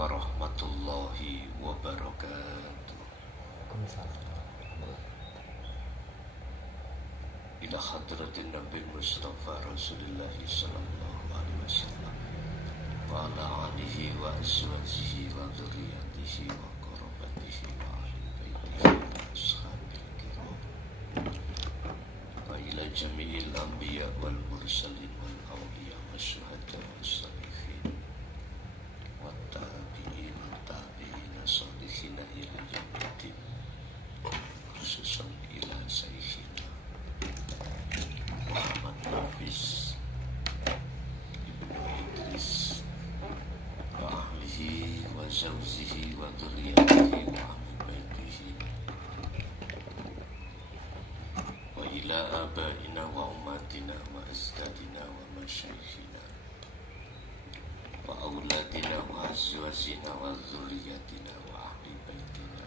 warahmatullahi wabarakatuh. Ila hadratin Nabi Mustafa Rasulullah sallallahu alaihi wasallam wa ala alihi wa azwajihi wa dzurriyyatihi wa qarabatihi wa ahli baitihi wa ashabil kiram wa ila jami'il anbiya wal mursalin wal awliya wasyuhada wassalihin wa tabi'in sholihin ila yaumiddin, khususan ila sayyidina Muhammad Nafis Ibnu Idris wa ahlihi wa zawjihi wa dzurriyyatihi wa ahli baitihi wa ila abaina wa ummatina wa azdadina wa masyayikhina wa auladina wa azwajina wa dzurriyyatina wa ahli baitina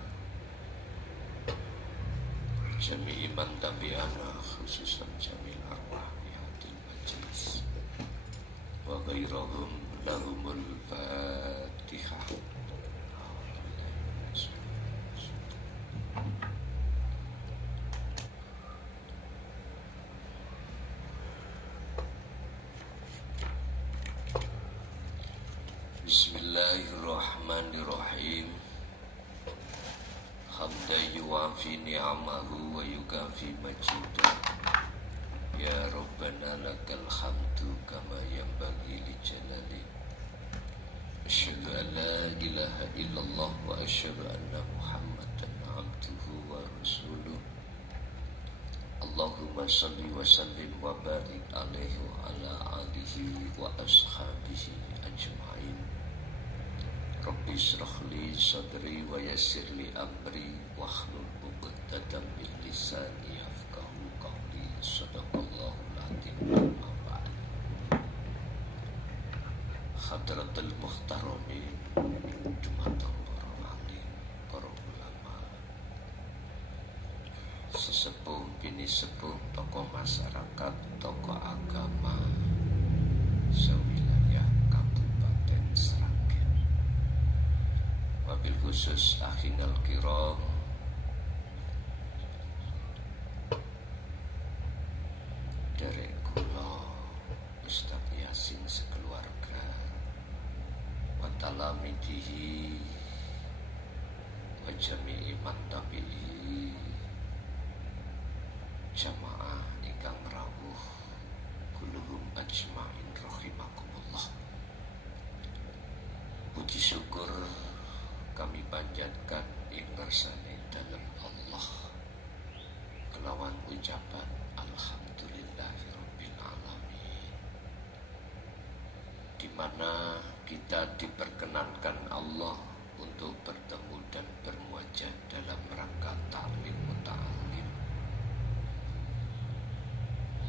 jami'i man tabi'ana, khususan jamil arwah di hadil majlis wa ghairahum lahumul fatihah. Bismillahirrahmanirrahim. Hamdan yuwafi ni'amahu wa yukafi majidah. Ya Rabbana lakal hamdu kama yanbaghi li jalali. Asyhadu an la ilaha illallah wa asyhadu anna Muhammadan abduhu wa rasuluh. Allahumma salli wa sallim wa barik alaihi wa ala alihi wa ashabihi ajma'in. Rabbi shrah li sadri wa yassir li amri wahlul 'uqdatam min lisani yafqahu qawli. Shadaqallahul azim. Amma ba'd. Hadratul muhtaramin, dumateng para alim, para ulama, sesepuh bini sepuh, tokoh masyarakat, tokoh agama sewilayah Kabupaten Sragen, wabil khusus akhinal kiram derek kula Ustaz Yasin sekeluarga wa talamidihi wa jami'i man tabi'i jamaah ingkang rawuh kuluhum ajma'in rahimakumullah. Puji syukur kami panjatkan ing ngarsane dalem Allah kelawan ucapan alhamdulillahirabbil alamin, di mana kita diperkenankan Allah untuk bertemu dan bermuajah dalam rangka ta'lim muta'alim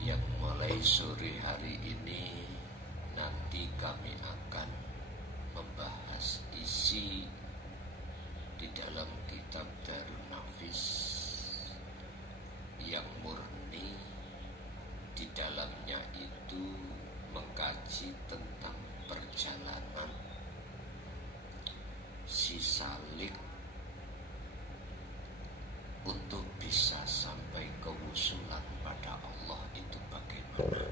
yang mulai sore hari ini nanti kami akan membahas isi di dalam kitab Darun Nafis yang murni di dalamnya itu mengkaji tentang perjalanan si salik untuk bisa sampai kewusulan pada Allah itu bagaimana.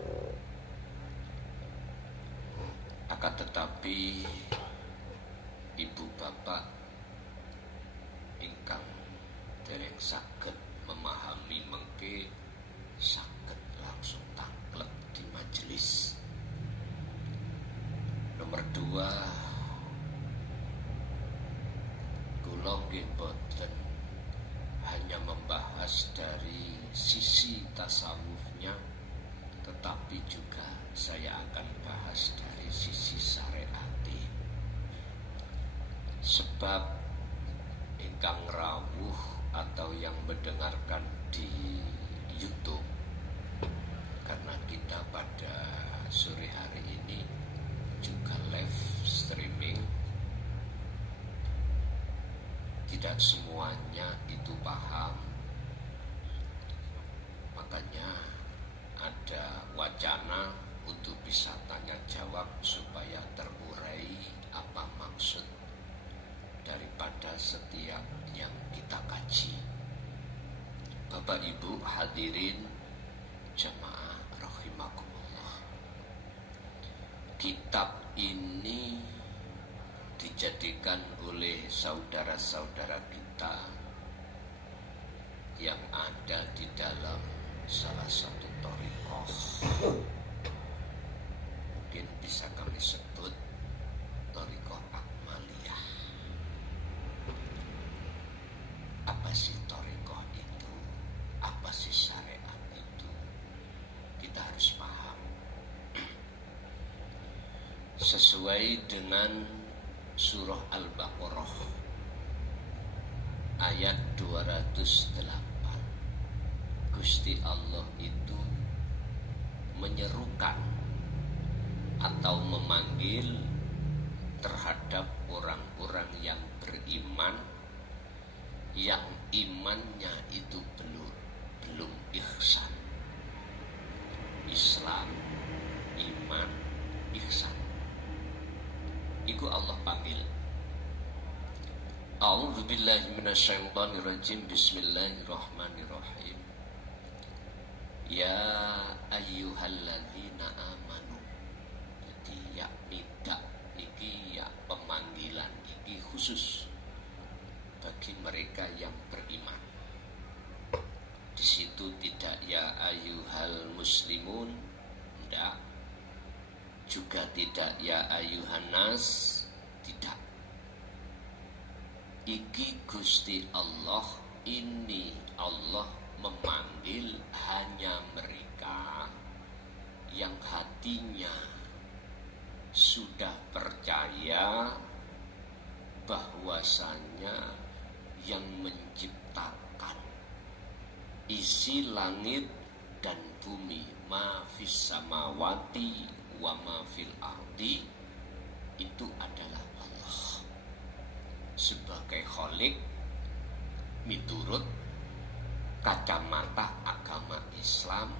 Akan tetapi ibu bapak ingkang dereng saged memahami mengke saged langsung tangklep di majelis. Nomor 2, kula nggih boten hanya membahas dari sisi tasawufnya, tetapi juga saya akan bahas dari sisi syariati. Sebab ingkang rawuh atau yang mendengarkan di YouTube, karena kita pada sore hari ini juga live streaming, tidak semuanya itu paham. Makanya ada wacana untuk bisa tanya jawab supaya terurai apa maksud Ibu hadirin jamaah rahimakumullah. Kitab ini dijadikan oleh saudara-saudara kita yang ada di dalam salah satu thariqah. Mungkin bisa kami sebut thariqah Akmaliyah. Apa sih thariqah itu? Apa sih syariat itu? Kita harus paham. Sesuai dengan surah Al-Baqarah ayat 208, Gusti Allah itu menyerukan atau memanggil terhadap orang-orang yang beriman, yang imannya itu belum ihsan. Islam, iman, ihsan. Iku Allah panggil. A'udzu billahi minasyaitonir rajim. Bismillahirrahmanirrahim. Ya ayyuhalladzina amanu. Jadi ya nida niki ya pemanggilan iki khusus bagi mereka yang beriman. Di situ tidak ya ayyuhal muslimun, tidak. Juga tidak ya ayyuhan nas, tidak. Iki Gusti Allah, ini Allah memanggil hanya mereka yang hatinya sudah percaya bahwasanya yang menciptakan isi langit dan bumi, ma fis samawati wa ma fil ardi, itu adalah Allah sebagai Khalik miturut kacamata agama Islam.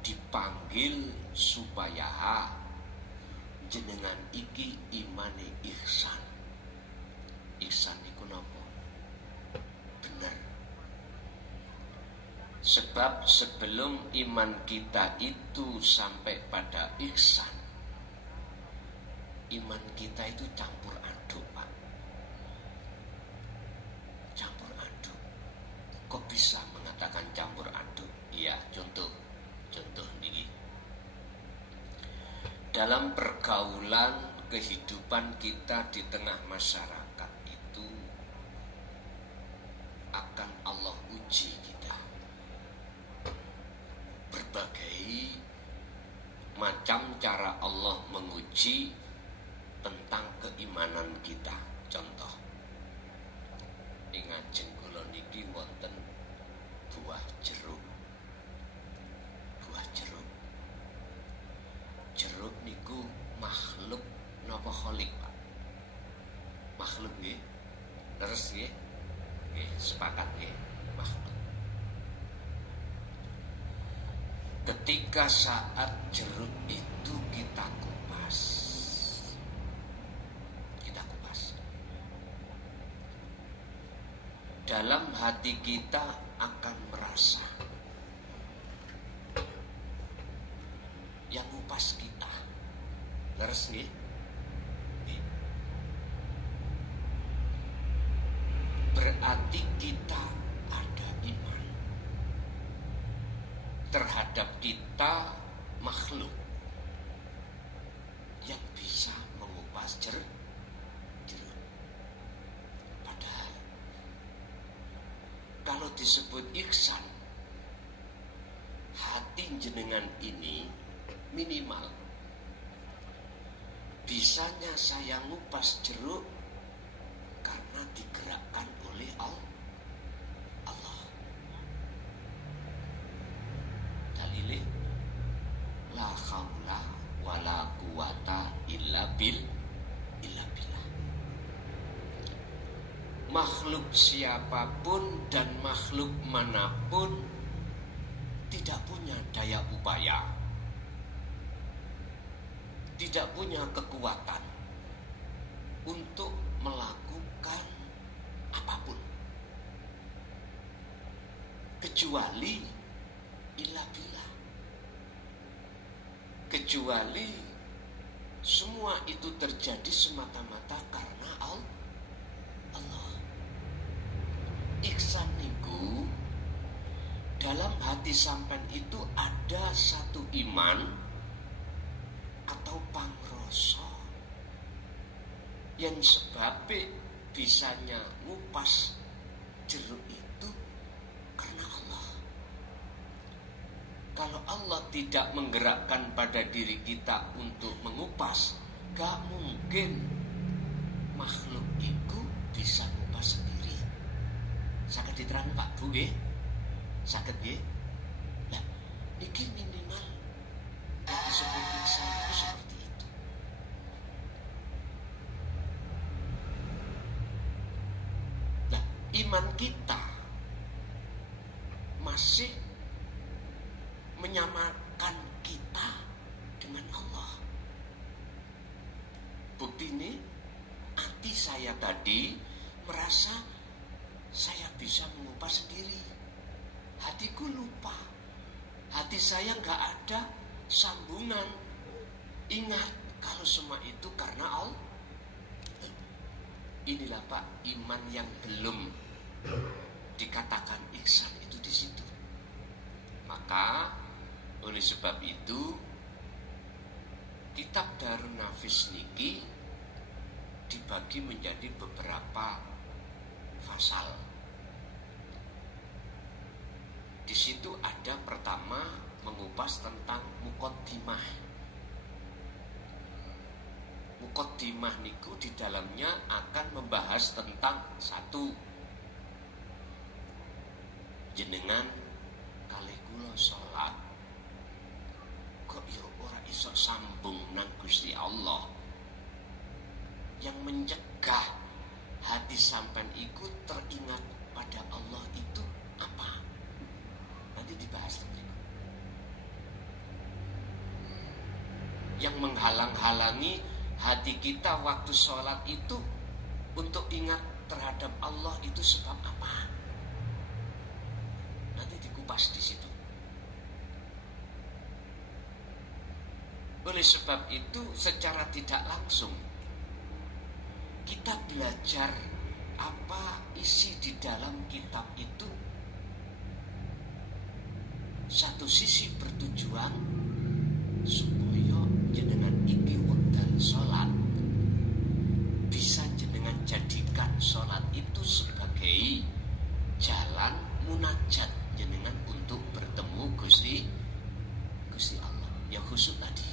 Dipanggil supaya jenengan iki imane ihsan. Ihsan iku napa? Bener. Sebab sebelum iman kita itu sampai pada ihsan, iman kita itu campur aduk, Pak. Campur aduk. Kok bisa mengatakan campur aduk? Iya, contoh ini. Dalam pergaulan kehidupan kita di tengah masyarakat itu akan Allah uji kita. Berbagai macam cara Allah menguji tentang keimanan kita. Contoh, ing ngajeng kula niki wonten buah jeruk. Buah jeruk. Jeruk niku makhluk napa Khalik, Pak? Makhluk nggih. Leres nggih? Nggih, sepakat nggih, makhluk. Ketika saat jeruk itu kita kupas, dalam hati kita akan merasa yang ngupas kita. Leres nggih? Berarti kita ada iman terhadap kita makhluk yang bisa mengupas jeruk. Padahal kalau disebut ihsan, hati jenengan ini minimal bisanya saya ngupas jeruk karena digerakkan oleh Allah. Dalile la haula wala quwata illa billah. Makhluk siapapun dan makhluk manapun tidak punya daya upaya, tidak punya kekuatan untuk melakukan apapun kecuali illa billah, kecuali semua itu terjadi semata-mata karena Allah. Ihsan niku dalam hati sampean itu ada satu iman atau pangrasa yang sebabnya bisanya ngupas jeruk itu karena Allah. Kalau Allah tidak menggerakkan pada diri kita untuk mengupas, gak mungkin makhluk itu bisa ngupas sendiri. Saged diterang Pak Bu nggih? Saged nggih? Lah, niki minimal disebut ihsan itu seperti itu. Lah, iman kita masih menyamakan kita dengan Allah. Bukti ini, hati saya tadi merasa saya bisa mengupas sendiri. Hatiku lupa. Hati saya gak ada sambungan. Ingat, kalau semua itu karena Allah. Inilah Pak, iman yang belum dikatakan ihsan itu di situ. Maka oleh sebab itu kitab Darun Nafis niki dibagi menjadi beberapa fasal. Di situ ada pertama mengupas tentang muqaddimah. Muqaddimah niku di dalamnya akan membahas tentang satu, jenengan kalih kula salat kok yo ora iso sambung nang Gusti Allah. Yang mencegah hati sampean ikut teringat pada Allah itu apa? Nanti dibahas tentang itu. Yang menghalang-halangi hati kita waktu sholat itu untuk ingat terhadap Allah itu sebab apa? Nanti dikupas di situ. Oleh sebab itu secara tidak langsung kita belajar apa isi di dalam kitab itu. Satu sisi bertujuan supaya jenengan iki wekdal salat bisa jenengan jadikan salat itu sebagai jalan munajat jenengan untuk bertemu Gusti Allah yang khusyuk tadi.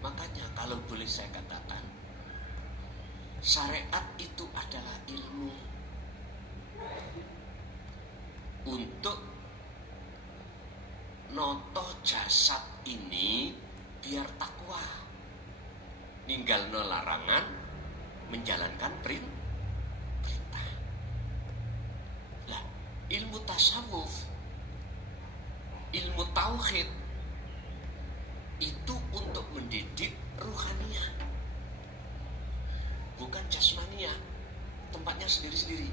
Makanya kalau boleh saya katakan, syariat itu adalah ilmu untuk noto jasad ini biar takwa, ninggalno larangan, menjalankan perintah. Lah, ilmu tasawuf, ilmu tauhid itu untuk mendidik ruhaniyah, bukan jasmaniyah. Tempatnya sendiri-sendiri.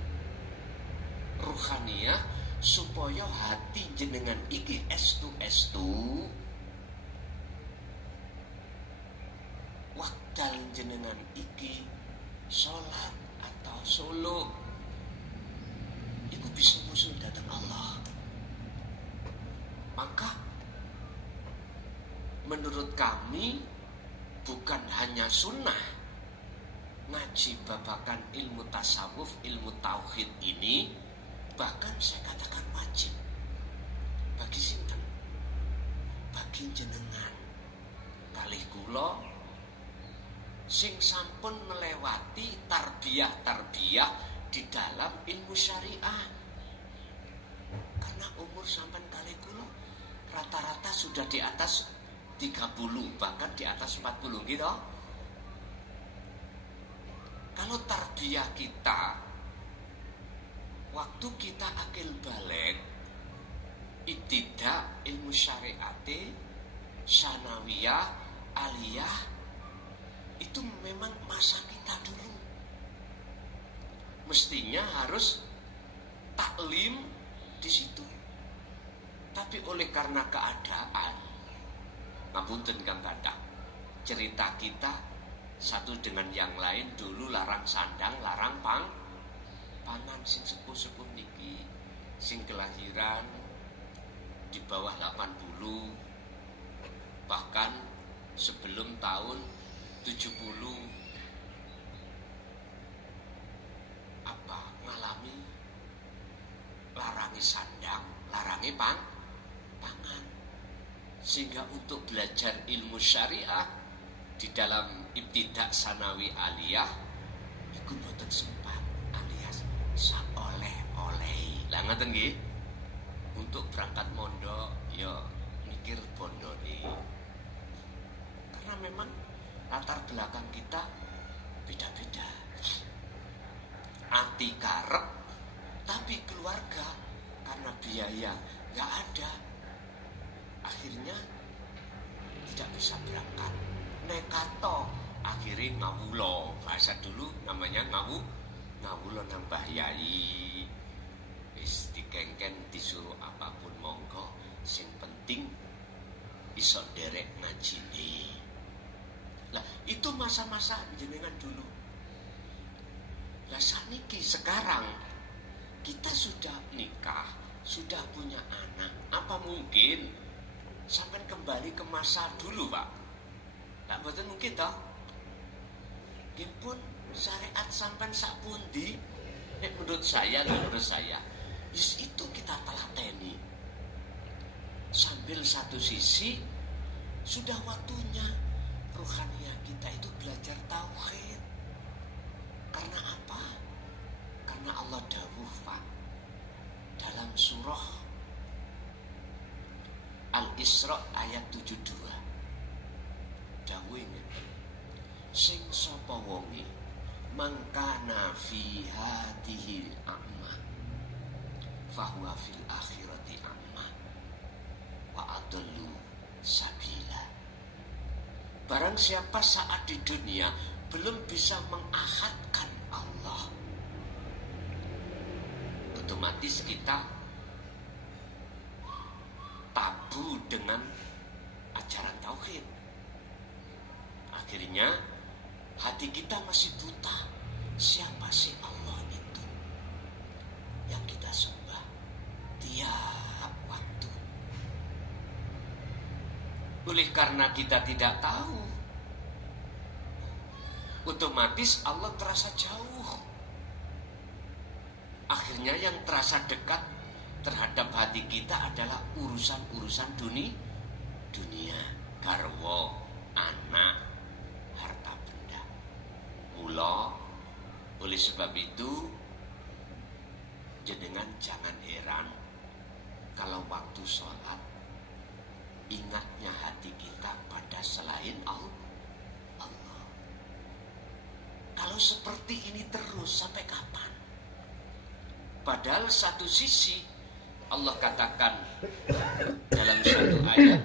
Ruhaniyah supaya hati jenengan iki estu wakdal jenengan iki sholat atau solo itu bisa musul datang Allah. Maka menurut kami bukan hanya sunnah ngaji babakan ilmu tasawuf, ilmu tauhid ini, bahkan saya katakan wajib bagi sinten, bagi jenengan kalih kula sing sampun melewati tarbiyah di dalam ilmu syariah. Karena umur sampean kalih kula rata-rata sudah di atas 30, bahkan di atas 40 gitu. Kalau tarbiyah kita waktu kita akil balik, ibtidah ilmu syariate, sanawiyah, aliyah, itu memang masa kita dulu. Mestinya harus taklim di situ. Tapi oleh karena keadaan, ngapunten Kang Batak, cerita kita satu dengan yang lain dulu larang sandang, larang pangan sing sepuh-sepuh niki, sing kelahiran di bawah 80, bahkan sebelum tahun 70 ngalami larangi sandang, larangi pangan. Sehingga untuk belajar ilmu syariah di dalam ibtidak sanawi aliyah iku mboten sempat, alias saoleh-oleh. Lah ngoten nggih. Untuk berangkat mondok ya mikir bondone. Karena memang latar belakang kita beda-beda. Ati karep tapi keluarga karena biaya nggak ada, akhirnya tidak bisa berangkat. Nekato akhirnya ngawulo, bahasa dulu namanya ngawulo nambah yai. Wis dikengken disuruh apapun monggo, sing penting iso derek ngajine. Lah itu masa-masa jenengan dulu. Lah saniki sekarang kita sudah nikah, sudah punya anak, apa mungkin sampai kembali ke masa dulu, Pak? Tak betul mungkin toh. Gipun syariat sampai sapundi, menurut saya, itu kita telateni. Sambil satu sisi sudah waktunya ruhaniah kita itu belajar tauhid. Karena apa? Karena Allah dawuh, Pak, dalam surah Al-Isra ayat 72. Dawuh ngene. Sing sapa wonge mangkana fi hadhihi a'ma fahuwa fil akhirati a'ma wa adallu sabila. Barang siapa saat di dunia belum bisa mengahadkan Allah, otomatis kita tabu dengan ajaran tauhid. Akhirnya hati kita masih buta. Siapa sih Allah itu yang kita sembah tiap waktu? Oleh karena kita tidak tahu, otomatis Allah terasa jauh. Akhirnya yang terasa dekat terhadap hati kita adalah urusan-urusan dunia, garwa, anak, harta benda. Mula oleh sebab itu jenengan jangan heran kalau waktu sholat ingatnya hati kita pada selain Allah. Kalau seperti ini terus sampai kapan? Padahal satu sisi Allah katakan dalam satu ayat,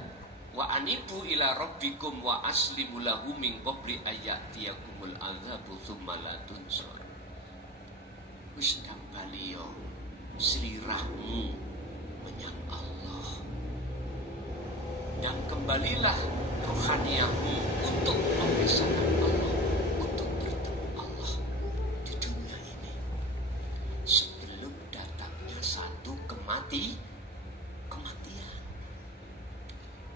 wa anibu ila rabbikum wa aslimu lahu min qabli ayyatiyakumul azabu tsumma la tunsur. Wis ndang baliyo slirahmu menyang Allah, dan kembalilah rohaniahmu untuk mengesahkan Allah, untuk bertemu Allah di dunia ini sebelum datangnya satu kematian.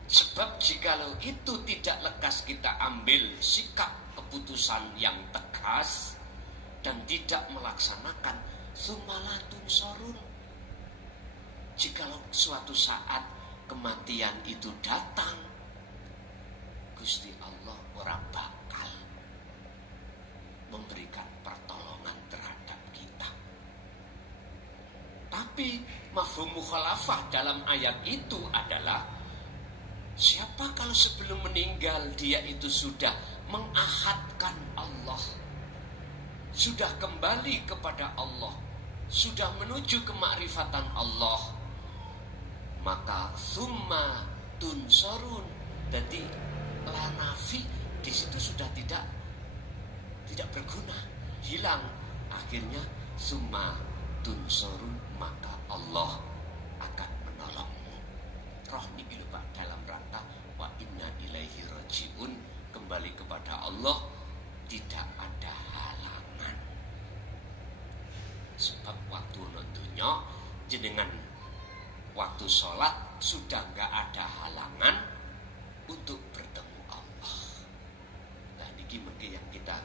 Sebab jikalau itu tidak lekas kita ambil sikap keputusan yang tegas dan tidak melaksanakan, sumalatun sorun, jikalau suatu saat kematian itu datang, Gusti Allah ora bakal memberikan pertolongan terhadap kita. Tapi mafhum mukhalafah dalam ayat itu adalah, siapa kalau sebelum meninggal dia itu sudah mengahadkan Allah, sudah kembali kepada Allah, sudah menuju kemakrifatan Allah, maka summa tunsorun, jadi lanafi di situ sudah tidak berguna, hilang. Akhirnya summa tunsoru, maka Allah akan menolongmu. Roh niki lho Pak, dalam rangka wa inna ilaihi rajiun, kembali kepada Allah, tidak ada halangan. Sebab waktu nontonnya jenengan waktu sholat sudah nggak ada halangan untuk bertemu Allah. Nah niki mungkin yang kita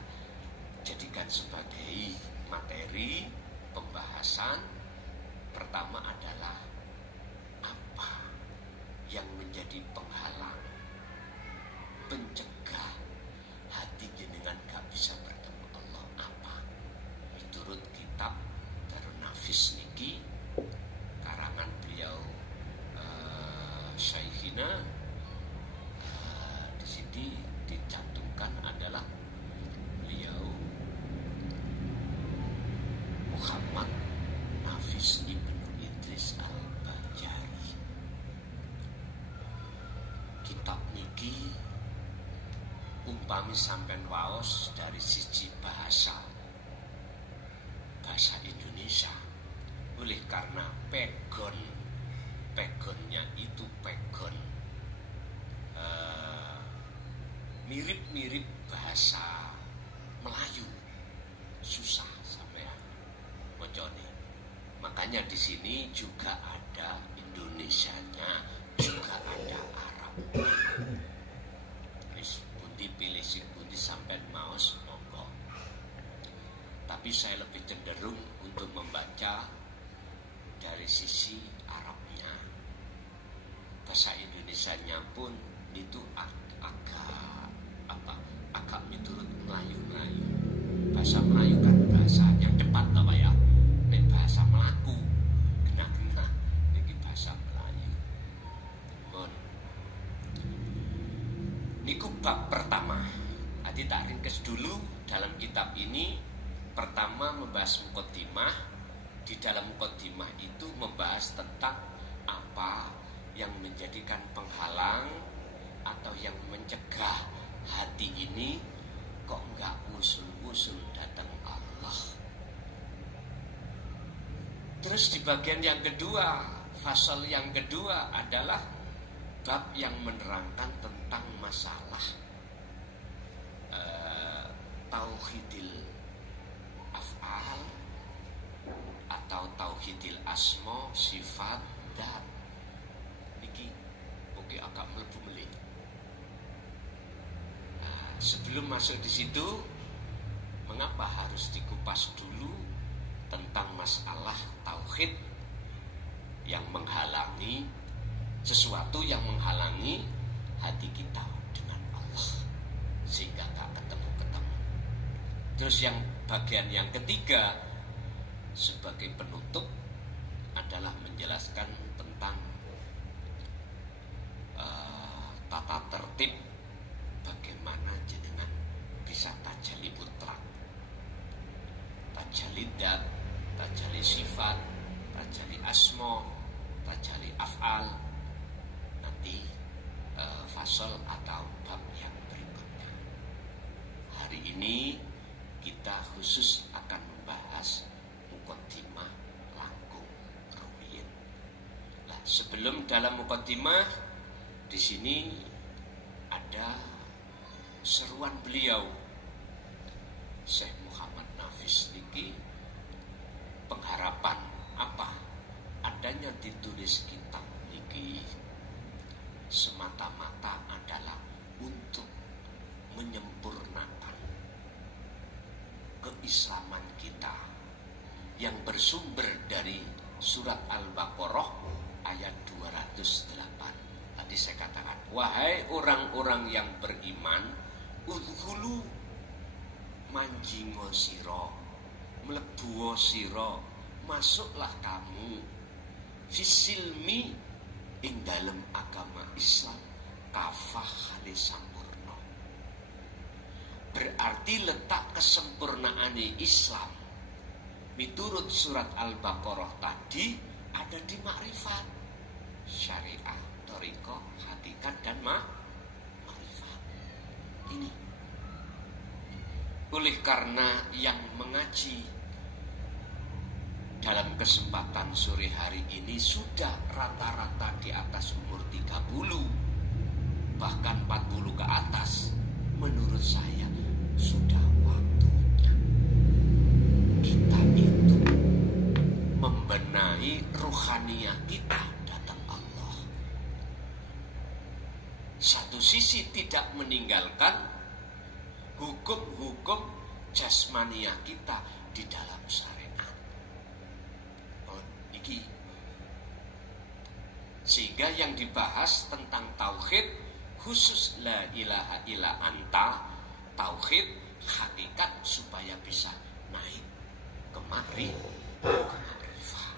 jadikan sebagai materi pembahasan. Pertama adalah apa yang menjadi penghalang, pencegah hati jenengan gak bisa bertemu Allah. Apa? Menurut kitab Darun Nafis niki karangan beliau Syekhina, di sini dicantumkan adalah beliau Muhammad Nafis Ibnu Idris Al-Bajari. Kitab niki umpami sampean waos dari sisi bahasa Indonesia, oleh karena pegonnya itu pegon mirip-mirip bahasa Melayu, susah sampean mocone. Makanya di sini juga ada Indonesianya, juga ada Arab. Pilih sing pundi sampai maos monggo. Tapi saya lebih cenderung untuk membaca dari sisi Arabnya. Bahasa Indonesianya pun itu agak menurut Melayu. Bahasa Melayu kan bahasanya cepat apa ya? Nek bahasa Melaku kena ini bahasa Melayu. Niku bab pertama. Adi tak ringkes dulu dalam kitab ini. Pertama membahas muqaddimah. Di dalam muqaddimah itu membahas tentang apa yang menjadikan penghalang atau yang mencegah hati ini kok enggak usul-usul datang Allah. Terus di bagian yang kedua, fasal yang kedua adalah bab yang menerangkan tentang masalah tauhidil af'al atau tauhidil asma, sifat, dan iki mungkin agak mlebu melih. Sebelum masuk di situ, mengapa harus dikupas dulu tentang masalah tauhid yang menghalangi, sesuatu yang menghalangi hati kita dengan Allah sehingga gak ketemu. Terus yang bagian yang ketiga sebagai penutup adalah menjelaskan tentang tata tertib bagaimana jenengan bisa tajalli mutlak, tajalli dat, tajalli sifat, tajalli asma, tajalli af'al. Nanti fasal atau bab yang berikutnya. Hari ini kita khusus akan membahas muqaddimah langkung rumiyin. Nah, sebelum dalam muqaddimah di sini ada seruan beliau Syekh Muhammad Nafis niki, pengharapan apa adanya ditulis kitab niki semata-mata adalah untuk menyempurnakan keislaman kita yang bersumber dari surat Al-Baqarah ayat 208. Tadi saya katakan, wahai orang-orang yang beriman, udhulu manjingo siro, mlebuo siro, masuklah kamu fisilmi ing dalam agama Islam kafah sampurna. Berarti letak kesempurnaan Islam miturut surat Al-Baqarah tadi ada di makrifat, syariah, thariqah, hakikat, dan makrifat. Ini oleh karena yang mengaji dalam kesempatan sore hari ini sudah rata-rata di atas umur 30, bahkan 40 ke atas. Menurut saya sudah waktunya kita itu membenahi rohaniah kita datang Allah. Satu sisi tidak meninggalkan hukum-hukum jasmaniah kita di dalam syariat. Sehingga yang dibahas tentang tauhid, khusus la ilaha illa anta, tauhid hakikat supaya bisa naik ke makrifah.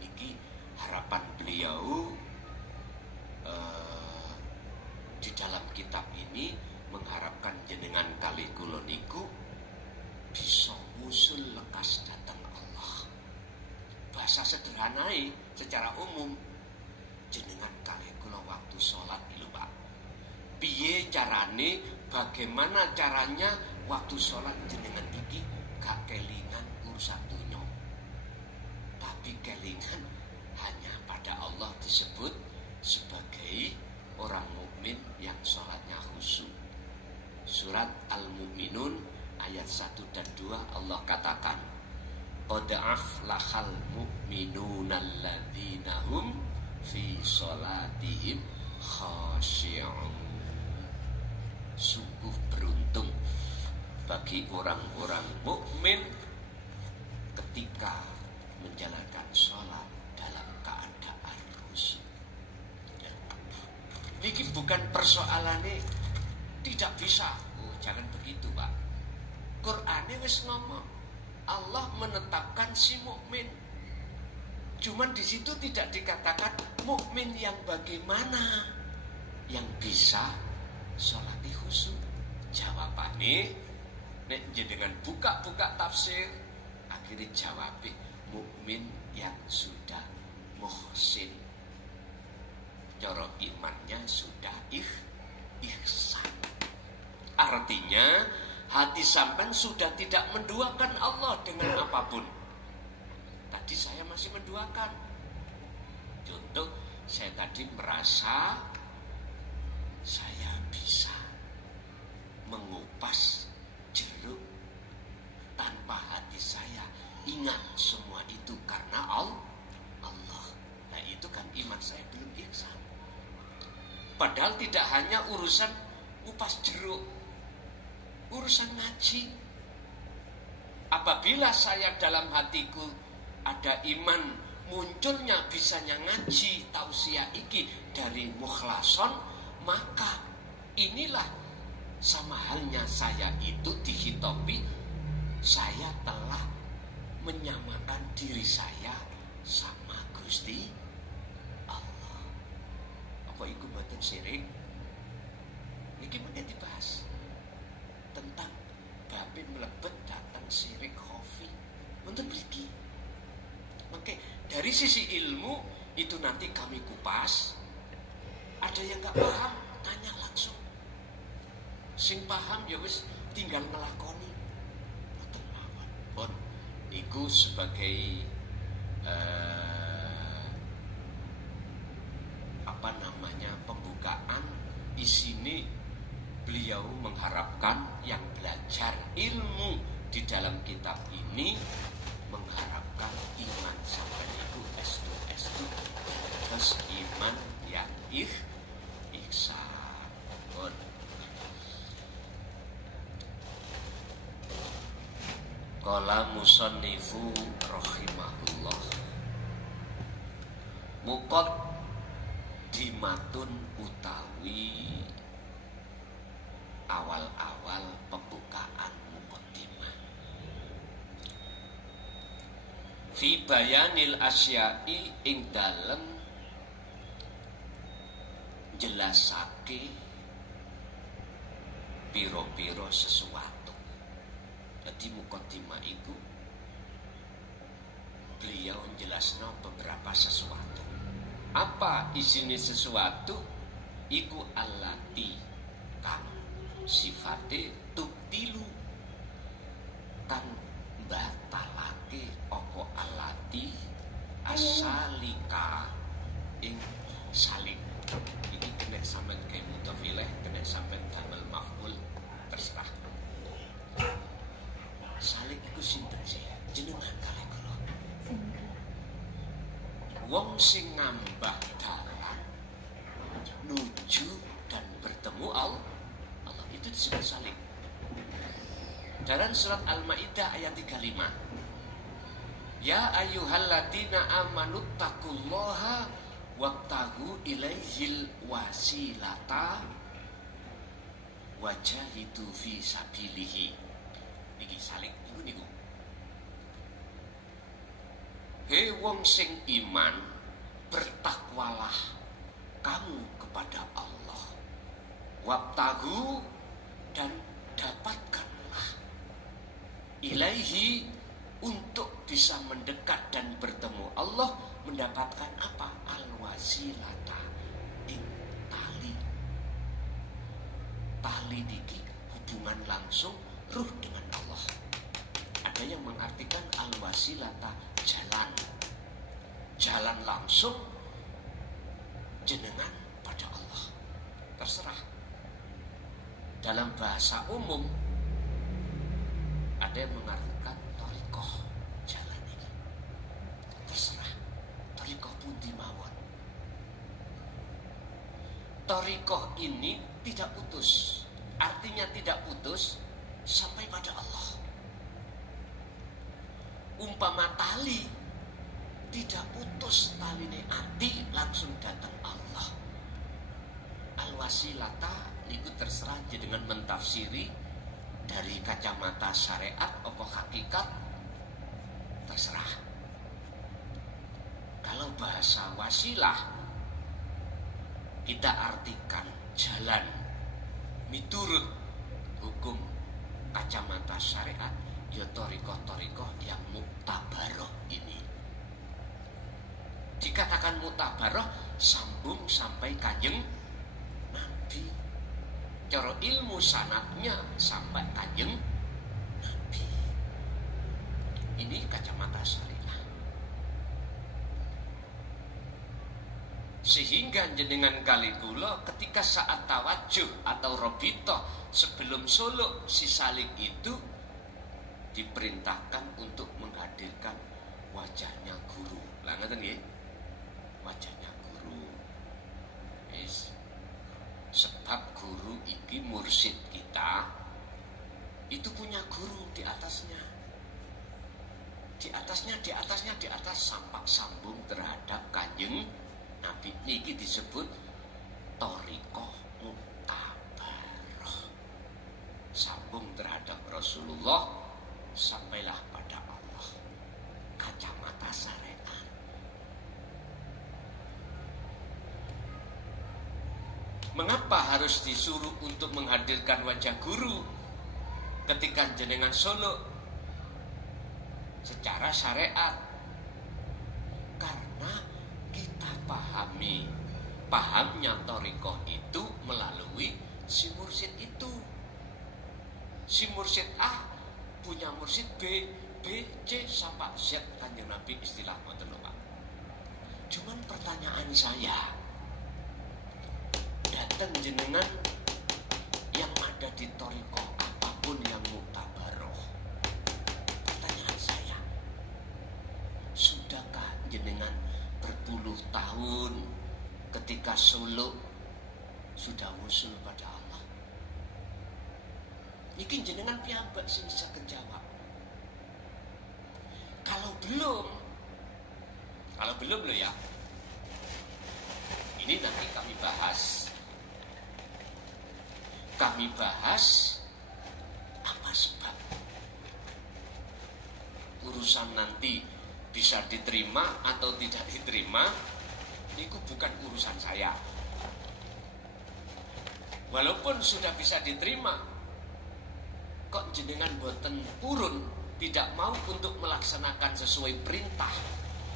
Niki harapan beliau di dalam kitab ini mengharapkan jenengan kali kula niku bisa usul lekas datang Allah. Bahasa sederhanai secara umum, jenengan kali kula waktu sholat lho Pak. Piye carane, bagaimana caranya waktu sholat jenengan iki gak kelingan urusan dunya, tapi kelingan hanya pada Allah, disebut sebagai orang mukmin yang sholatnya khusyuk. Surat Al-Mu'minun ayat 1 dan 2 Allah katakan, qad aflahal mu'minuna alladzina hum fi sholatihim khashi'un. Sungguh beruntung bagi orang-orang mukmin ketika menjalankan sholat dalam keadaan khusyuk. Ini bukan persoalannya tidak bisa. Oh, jangan begitu Pak. Qur'ane wis ngomong Allah menetapkan si mukmin. Cuman di situ tidak dikatakan mukmin yang bagaimana yang bisa sholat khusyuk. Jawabannya nek jenengan buka-buka tafsir, akhirnya jawabnya mukmin yang sudah muhsin, cara imannya sudah ihsan. Artinya hati sampean sudah tidak menduakan Allah dengan apapun. Tadi saya masih menduakan. Contoh, saya tadi merasa saya bisa mengupas jeruk tanpa hati saya ingat semua itu karena Allah. Nah itu kan iman saya belum ihsan. Padahal tidak hanya urusan ngupas jeruk, urusan ngaji. Apabila saya dalam hatiku ada iman, munculnya bisanya ngaji tausiah iki dari mukhlason, maka inilah sama halnya saya itu dihitopi, saya telah menyamakan diri saya sama Gusti Allah. Apa itu mboten syirik? Iki mungkin dibahas tentang babin melebet datang syirik khafi. Mboten mriki. Oke, dari sisi ilmu itu nanti kami kupas. Ada yang nggak paham, tanya langsung. Sing paham ya wis tinggal ngelakoni. Mboten mawon. Pun niku sebagai pembukaan isine beliau mengharapkan yang belajar ilmu di dalam kitab ini mengharapkan iman sampai itu S2 terus iman yang ihsan. Qala musannifu rahimahullah, muqaddimatun utawi awal-awal pembukaan muqaddimah fi bayanil asya'i ing dalem jelasake piro-piro sesuatu. Jadi muqaddimah itu beliau menjelaskan beberapa sesuatu. Apa isinya sesuatu? Iku allati kang sifate tubtilu, kang batalake apa sing ngambah dalan nuju dan bertemu Allah itu disebut salik. Dalam surat Al-Maidah ayat 35, ya ayyuhalladzina amanu taqullaha wabtaghu ilaihil wasilata wajahidu fi sabilihi. Niki salik niku. Hei wong sing iman, bertakwalah kamu kepada Allah. Wabtaghu, dan dapatkanlah ilaihi, untuk bisa mendekat dan bertemu Allah, mendapatkan apa? Al-wasilata, ing tali. Tali niki hubungan langsung ruh dengan Allah. Ada yang mengartikan al-wasilata jalan, jalan langsung jenengan pada Allah. Terserah. Dalam bahasa umum ada yang mengartikan thariqah, jalan ini. Terserah. Thariqah pundi mawon. Thariqah ini tidak putus. Artinya tidak putus sampai pada Allah. Umpama tali tidak putus, taline ati langsung datang Allah. Al-wasilata niku terserah dengan mentafsiri dari kacamata syariat apa hakikat, terserah. Kalau bahasa wasilah kita artikan jalan miturut hukum kacamata syariat, ya thariqah yang muktabaroh ini. Dikatakan muktabaroh sambung sampai Kanjeng Nabi. Cara ilmu sanadnya sampai Kanjeng Nabi. Ini kacamata syariah. Sehingga jenengan kali kula ketika saat tawajuh atau robito sebelum suluk si salik itu diperintahkan untuk menghadirkan wajahnya guru. Lah ngoten nggih. Wajahnya guru. Yes. Sebab guru iki mursyid kita itu punya guru di atasnya. Di atas sampak sambung terhadap Kanjeng Nabi. Niki disebut thariqah muktabaroh. Sambung terhadap Rasulullah sampailah pada Allah. Kacamata syariat. Mengapa harus disuruh untuk menghadirkan wajah guru ketika jenengan suluk? Secara syariat. Karena kita pahamnya thariqah itu melalui si mursyid itu. Si mursyid A punya mursyid B, C sampai Z, Kanjeng Nabi istilah ngoten lho Pak. Cuman pertanyaan saya, datang jenengan yang ada di thariqah apapun yang muktabaroh. Pertanyaan saya, sudahkah jenengan berpuluh tahun ketika suluk sudah wusul pada Allah? Niki jenengan piyambak sing bisa kejawab. Kalau belum loh ya. Ini nanti kami bahas apa sebab urusan nanti bisa diterima atau tidak diterima. Itu bukan urusan saya. Walaupun sudah bisa diterima, kok jenengan boten purun, tidak mau untuk melaksanakan sesuai perintah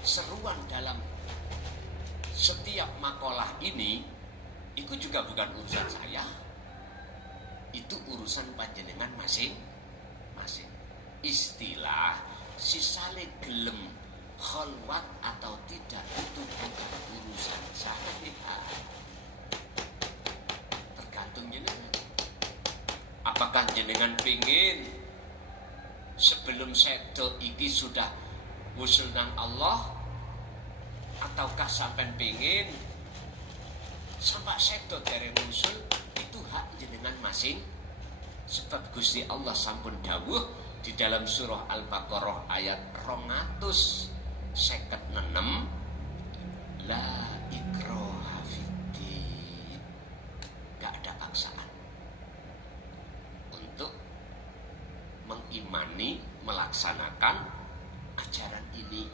seruan dalam setiap makalah ini, itu juga bukan urusan saya. Itu urusan panjenengan masing-masing. Istilah si salik gelem khalwat atau tidak itu bukan urusan saya. Tergantung jenengan. Apakah jenengan pingin sebelum sedo iki sudah wusul nang Allah, ataukah sampean pengin sampai sedo dereng usul, itu hak jenengan masing. Sebab Gusti Allah sampun dawuh di dalam surah Al-Baqarah ayat 256, la ikraha fiddin, gak ada paksaan untuk mengimani, melaksanakan ajaran ini,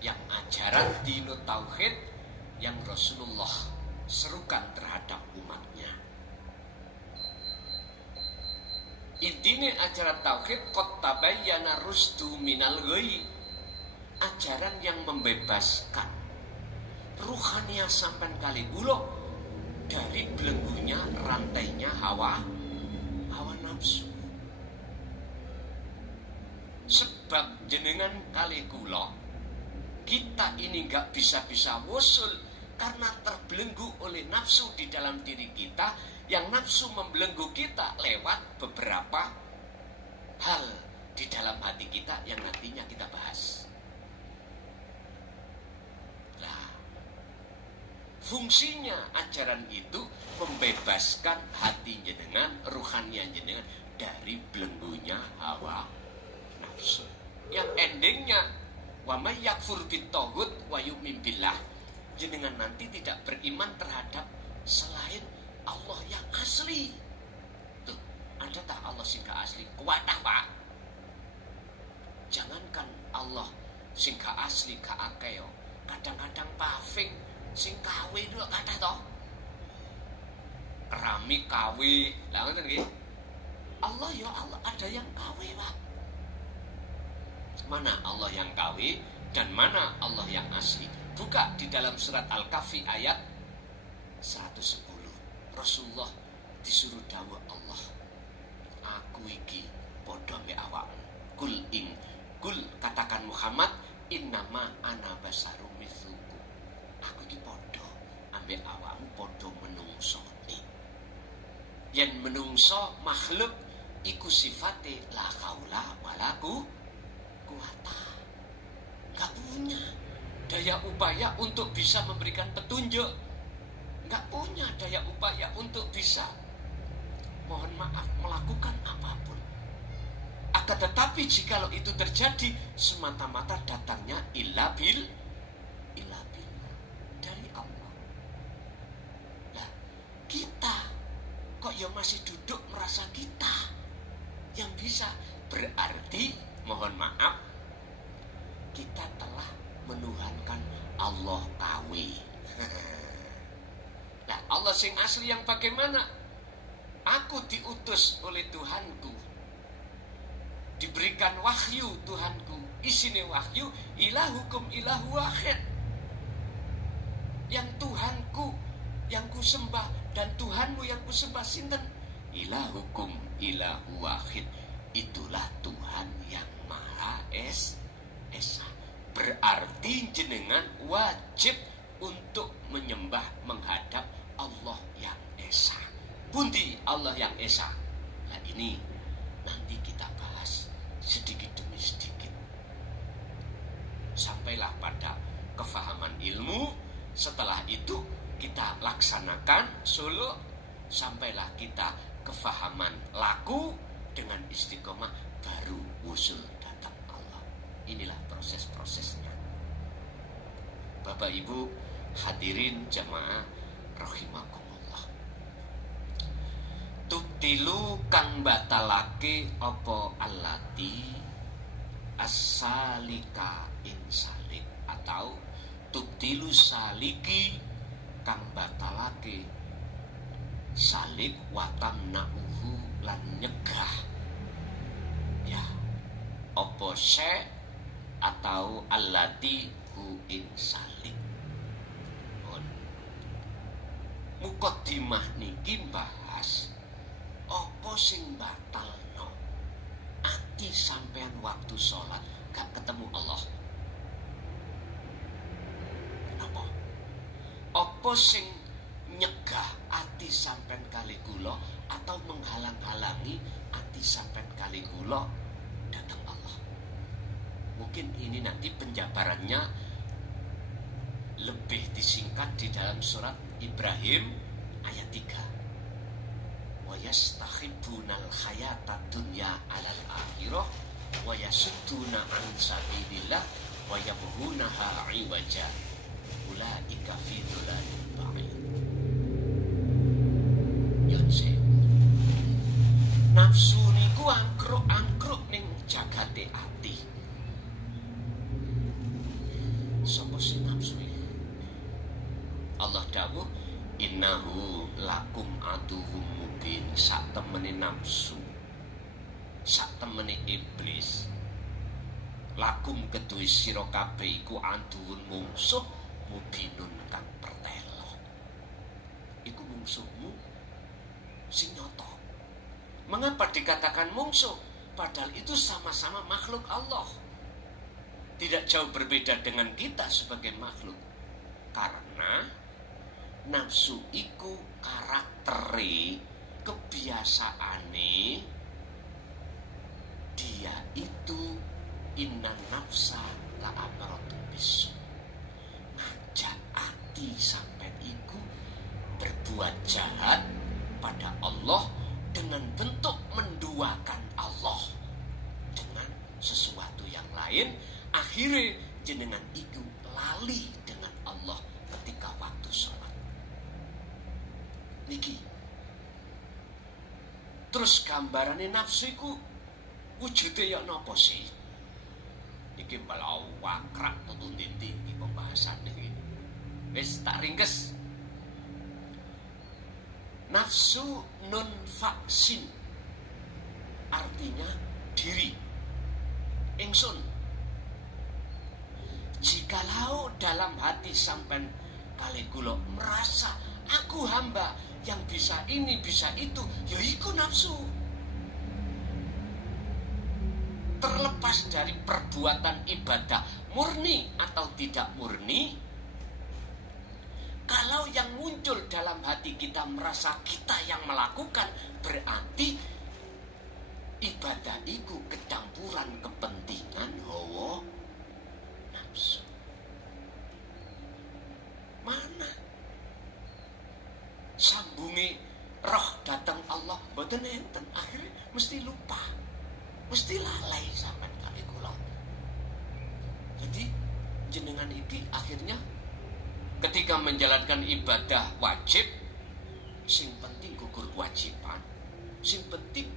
yang ajaran dinut tauhid yang Rasulullah serukan terhadap umatnya. Intine ajaran tauhid qad tabayyana rusdu minal ghayy, ajaran yang membebaskan ruhania sampan kali ulo dari belenggunya rantainya hawa nafsu. Sebab jenengan kali kula kita ini gak bisa wusul karena terbelenggu oleh nafsu di dalam diri kita, yang nafsu membelenggu kita lewat beberapa hal di dalam hati kita yang nantinya kita bahas. Nah, fungsinya ajaran itu membebaskan hati jenengan, ruhania jenengan dari belenggunya hawa nafsu. Yang endingnya wa may yakfur bitaghut wa yu'min billah, jenengan nanti tidak beriman terhadap selain Allah yang asli. Tuh, ada tak Allah sing gak asli? Kuat Pak. Jangankan Allah sing gak asli gak akeh, kadang-kadang paving sing kawe dulu kata toh. Keramik kawe, lah ngoten nggih. Allah ya Allah ada yang kawe, Pak. Mana Allah yang kawe dan mana Allah yang asli? Buka di dalam surat Al-Kahfi ayat 110. Rasulullah disuruh dawuh Allah, aku iki padha mbek awakmu. Kul katakan Muhammad, innama ana basarum mithlukum. Aku iki padha ambek awakmu, padha menungso. Yen menungso makhluk iku sifate la haula wala quwata. Gak punya daya upaya untuk bisa memberikan petunjuk, gak punya daya upaya untuk bisa, mohon maaf, melakukan apapun. Akan tetapi jikalau itu terjadi, semata-mata datangnya illa billah dari Allah. Nah, kita kok ya masih duduk merasa kita yang bisa, berarti mohon maaf, kita telah menuhankan Allah kawe. Nah, Allah sing asli yang bagaimana? Aku diutus oleh Tuhanku, diberikan wahyu Tuhanku, isine wahyu ilahukum ilahu wahid. Yang Tuhanku yang ku sembah dan Tuhanmu yang ku sembah sinten? Ilahukum ilahu wahid. Itulah Tuhan yang Maha Esa. Berarti jenengan wajib untuk menyembah menghadap Allah yang Esa. Pundi Allah yang Esa? Nah ini nanti kita bahas sedikit demi sedikit. Sampailah pada kefahaman ilmu. Setelah itu kita laksanakan solo. Sampailah kita kefahaman laku dengan istiqomah, baru usul datang Allah. Inilah proses-prosesnya. Bapak Ibu hadirin jamaah rahimakumullah. Tubtilu kang batalake apa allati as-salika insalik, atau tubtilu saliki kang batalake salik watam na'uhu lan nyegah. Ya, apa se atau allati hu insalik. Mukaddimah niki bahas apa sing batalno ati sampean waktu sholat gak ketemu Allah. Kenapa? Apa sing nyegah ati sampean kali kula atau menghalang-halangi ati sampean kali kula datang Allah? Mungkin ini nanti penjabarannya lebih disingkat di dalam surat Ibrahim ayat 3. Wa yastahibbunal hayata dunya 'alal akhirah wa yasudduna an sabilillah wa yabghunaha 'iwaja ulaika fi dhalalin ba'id. Nafsu niku angkruk-angkruk ning jagate ati. Sapa sing nafsu iki? Allah dawuh, innahu lakum aduwwum mubin. Sak temene nafsu, sak temene iblis, lakum kedue sira kabeh iku aduwwun mungsuh mubinun kang pertelo. Iku mungsuhmu sing nyata. Mengapa dikatakan mungsuh? Padahal itu sama-sama makhluk Allah. Tidak jauh berbeda dengan kita sebagai makhluk. Karena nafsu iku karaktere, kebiasaane dia itu inna nafsa la amaratun bisu. Ngajak ati sampai iku berbuat jahat pada Allah dengan bentuk menduakan Allah dengan sesuatu yang lain. Akhirnya jenengan iku lali dengan Allah ketika waktu sholat niki. Terus gambarane nafsu iku wujude ya napa sih? Niki balau wakrak tutun dinti iki pembahasan niki. Wis tak ringkes. Nafsu nun vaksin artinya diri, ingsun. Jikalau dalam hati sampean kali kula merasa aku hamba yang bisa ini bisa itu, ya iku nafsu. Terlepas dari perbuatan ibadah murni atau tidak murni, kalau yang muncul dalam hati kita merasa kita yang melakukan, berarti ibadah itu kecampuran kepentingan hawa nafsu. Mana sambungi roh datang Allah mboten enten, akhirnya mesti lupa, mesti lalai sampean kali kula. Jadi jenengan iki akhirnya ketika menjalankan ibadah wajib, sing penting gugur kewajiban, sing penting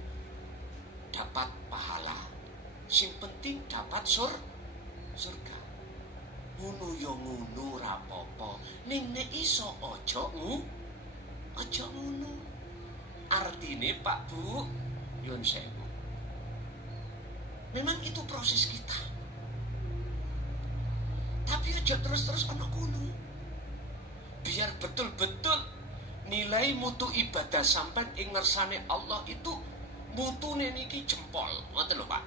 dapat pahala, sing penting dapat surga. Ngono ya ngono ra apa-apa, ning nek iso aja ngono. Artine Pak Bu, yun sewu. Memang itu proses kita. Tapi aja terus-terus ana kuno. Biar betul-betul nilai mutu ibadah sampai ing ngersane Allah itu mutune niki jempol. Ngoten lho Pak.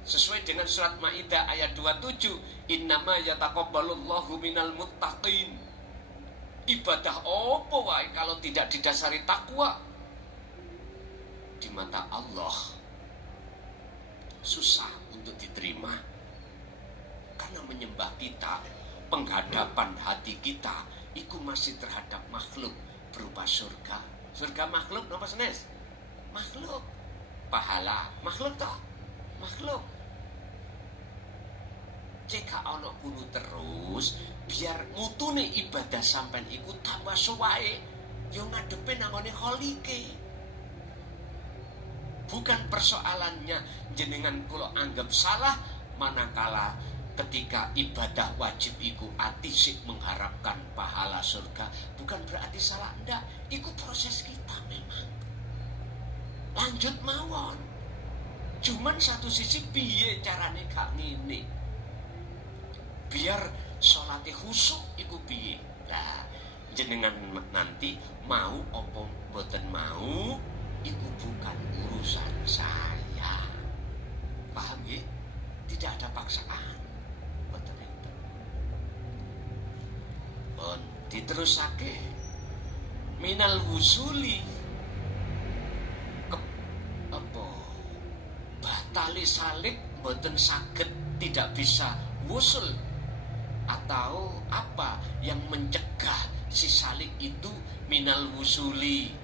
Sesuai dengan surat Maidah ayat 27, innama yataqabbalullahu minal muttaqin. Ibadah apa wae kalau tidak didasari takwa di mata Allah susah untuk diterima. Karena menyembah kita, penghadapan hati kita itu masih terhadap makhluk berupa surga. Surga makhluk napa senes? Makhluk. Pahala makhluk toh? Makhluk. Jika ana kuno terus, biar mutune ibadah sampean iku tambah suwae, yo ngadepe nangone kholike. Bukan persoalannya jenengan kula anggap salah manakala ketika ibadah wajib iku ati sik mengharapkan pahala surga, bukan berarti salah, ndak. Iku proses kita memang. Lanjut mawon. Cuman satu sisi piye carane gak ngene. Biar salate khusyuk iku piye? Lah, jenengan nanti mau apa mboten mau, iku bukan urusan saya. Paham nggih? Tidak ada paksaan. Diterusake minal wusuli batali salib mboten saged, tidak bisa wusul Atau apa yang mencegah si salik itu minal wusuli,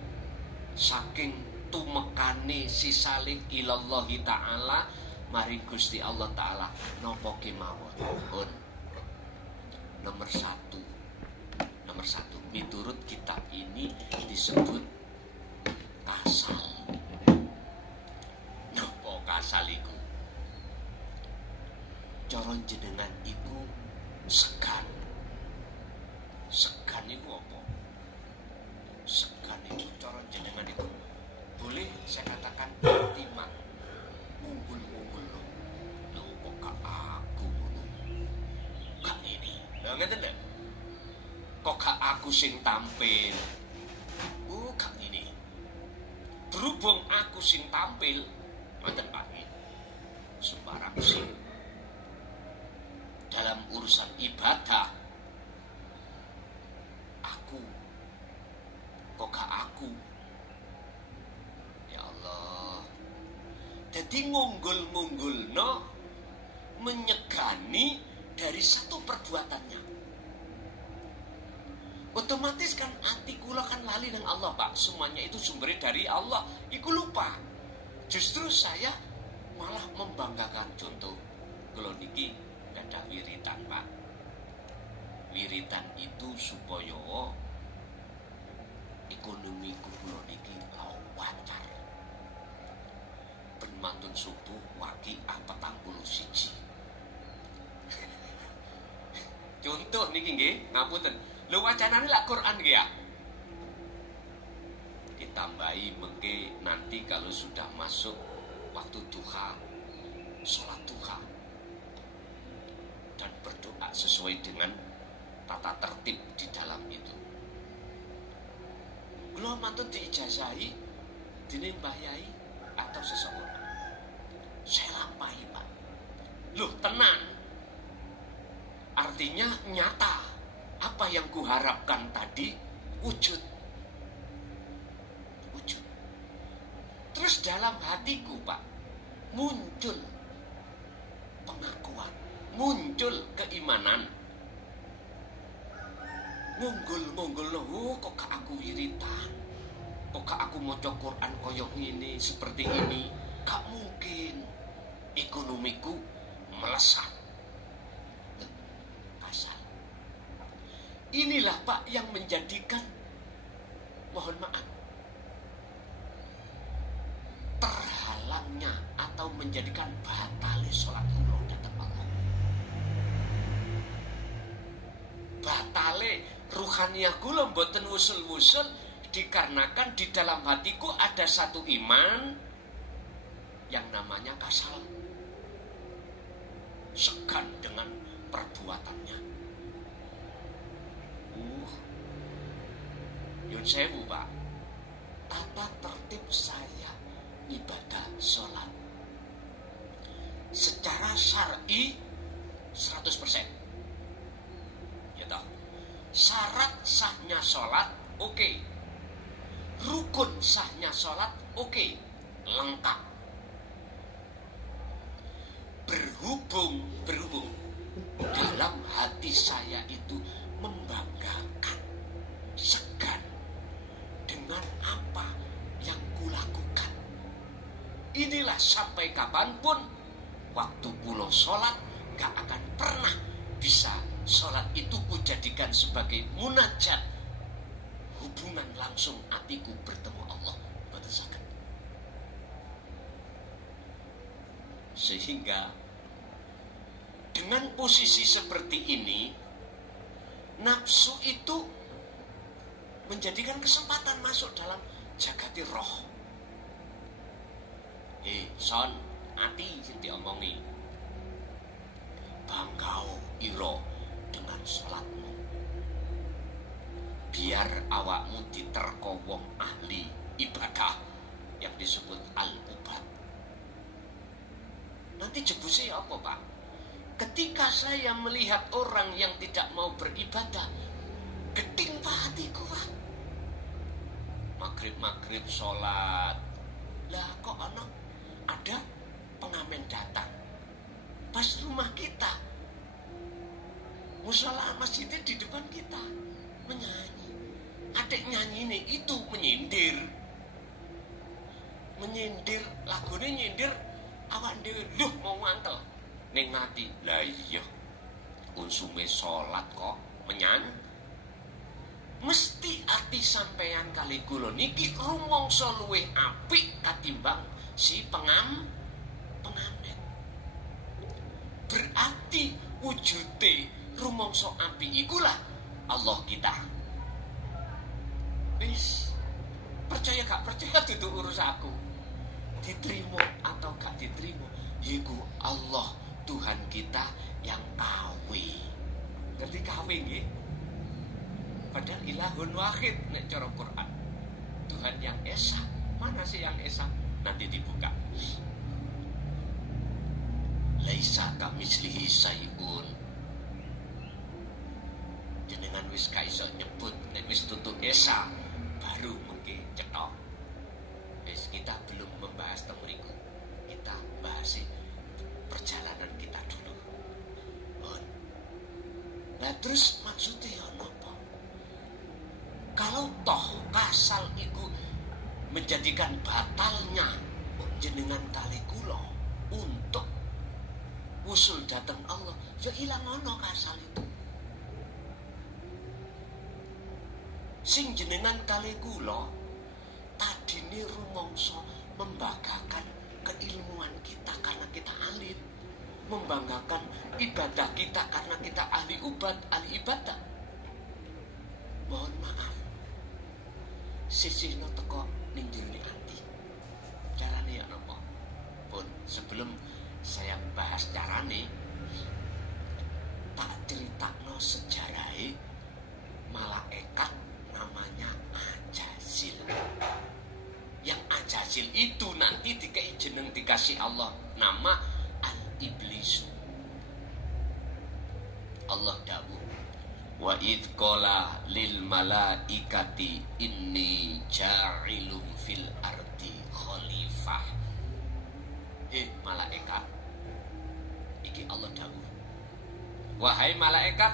saking tumekane si salik ilallahi ta'ala mari Gusti Allah ta'ala nopo kemawon. Nomor satu miturut kitab ini disebut kasal. Nopo kasal iku? Coron jenengan iku segan itu apa? Segan itu coron jenengan itu boleh saya katakan timan, ngumpul-ngumpul lho kok aku ngono kak ini lho ngeten lho, kok gak aku sing tampil kak ini, berhubung aku sing tampil ngeten Pak, sembarang sing dalam urusan ibadah aku kok gak aku, ya Allah. Jadi ngunggul no menyegani dari satu perbuatannya. Otomatis kan hati kula kan lali nang Allah Pak. Semuanya itu sumbernya dari Allah. Iku lupa. Justru saya malah membanggakan. Contoh kula niki ada wiritan Pak. Wiritan itu supaya ekonomi kula niki lancar. Ben mantun subuh wagi 41. Contoh niki nggih, ngapunten. Lho wacanane lak Quran nggih ya. Ditambahi mengke nanti kalau sudah masuk waktu duha, sholat duha dan berdoa sesuai dengan tata tertib di dalam itu. Kula mantun diijazahi dening Mbah Yai atau seseorang. Saya lampahi Pak. Loh tenang. Artinya nyata. Apa yang kuharapkan tadi wujud. Terus dalam hatiku Pak muncul pengakuan, muncul keimanan. Ngunggul loh kok gak aku wiritan, kok gak aku maca Quran koyok ini seperti ini. Gak mungkin ekonomiku melesat. Kasar. Inilah Pak yang menjadikan, mohon maaf, terhalangnya atau menjadikan batale sholat kula dhateng Allah. Batale ruhaniyah kula mboten wusul-wusul dikarenakan di dalam hatiku ada satu iman yang namanya kasal. Segan dengan perbuatannya. Yun sewu Pak, tata tertib saya ibadah sholat secara syar'i 100%. Ya toh. Syarat sahnya sholat oke. Rukun sahnya sholat oke. Lengkap. Berhubung dalam hati saya itu membanggakan, segan dengan apa yang kulakukan. Inilah sampai kapanpun waktu kula sholat gak akan pernah bisa sholat itu kujadikan sebagai munajat, hubungan langsung hatiku bertemu Allah. Betul. Sehingga dengan posisi seperti ini, nafsu itu menjadikan kesempatan masuk dalam jagati roh. Son, ati sing diomongi. Bangkau iro dengan sholatmu. Biar awakmu diterko wong ahli ibadah yang disebut al-ubad. Nanti jebusnya apa Pak? Ketika saya melihat orang yang tidak mau beribadah, geding Pak hatiku Pak. Maghrib sholat, lah kok ada pengamen datang pas rumah kita. Musola masjid di depan kita menyanyi. Adik nyanyi ini itu menyindir. Lagune nyindir awak dhewe lho mau mantel ning ati. Lah iya. Unsume salat kok menyan. Mesti ati sampeyan kali kula niki rumangsa luwih apik katimbang si pengamen. Berarti wujude rumangsa apik ikulah Allah kita. Wis percaya gak percaya itu urus aku. Diterima atau gak diterima iku Allah Tuhan kita yang kawe. Ngerti kawe nggih? Padahal ilahun wahid nek cara Quran. Tuhan yang esa. Mana sih yang esa? Nanti dibuka. Laisa kamitslihi syai'un. Jenengan wis kaiso nyebut nek wis tutuk esa baru mungkin cetok. Wis kita belum membahas temuriku. Kita bahas perjalanan kita dulu. Nah terus maksudnya apa? Kalau toh kasal itu menjadikan batalnya jenengan kali kula untuk usul datang Allah, ya ilang ono kasal itu. Sing jenengan kali kula tadine rumangsa membanggakan keilmuan kita karena kita alim, membanggakan ibadah kita karena kita ahli ibadah. Mohon maaf, sisihno teko ning jero ati. Carane ya napa? Pun sebelum saya bahas carane, tak critakno sejarah malaikat namanya Ajazil. Yang Ajazil itu nanti dikai jeneng dikasih Allah nama Al-Iblis. Allah dawuh, wa id qala lil malaikati inni ja'ilun fil ardi khalifah. Malaikat, iki Allah dawuh, wahai malaikat,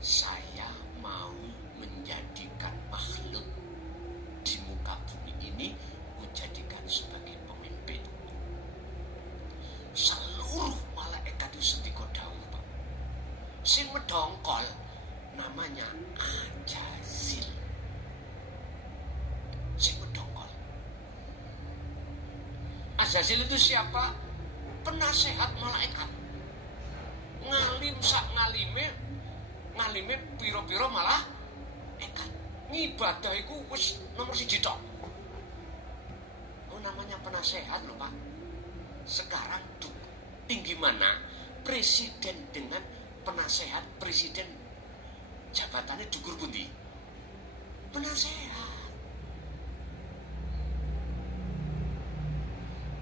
saya mau menjadikan makhluk di muka bumi ini, menjadikan sebagai pemimpin. Seluruh malaikat itu sedika dawuh, Pak. Sing medongkol namanya Ajazil. Sing medongkol. Ajazil itu siapa? Penasehat malaikat. Ngalim sak ngalime piro-piro malah ekat. Ngibadah iku wis nomor 1 tok. Oh, namanya penasehat lho, Pak. Sekarang tinggi mana presiden dengan penasehat presiden, jabatannya dhuwur pundi? Penasehat.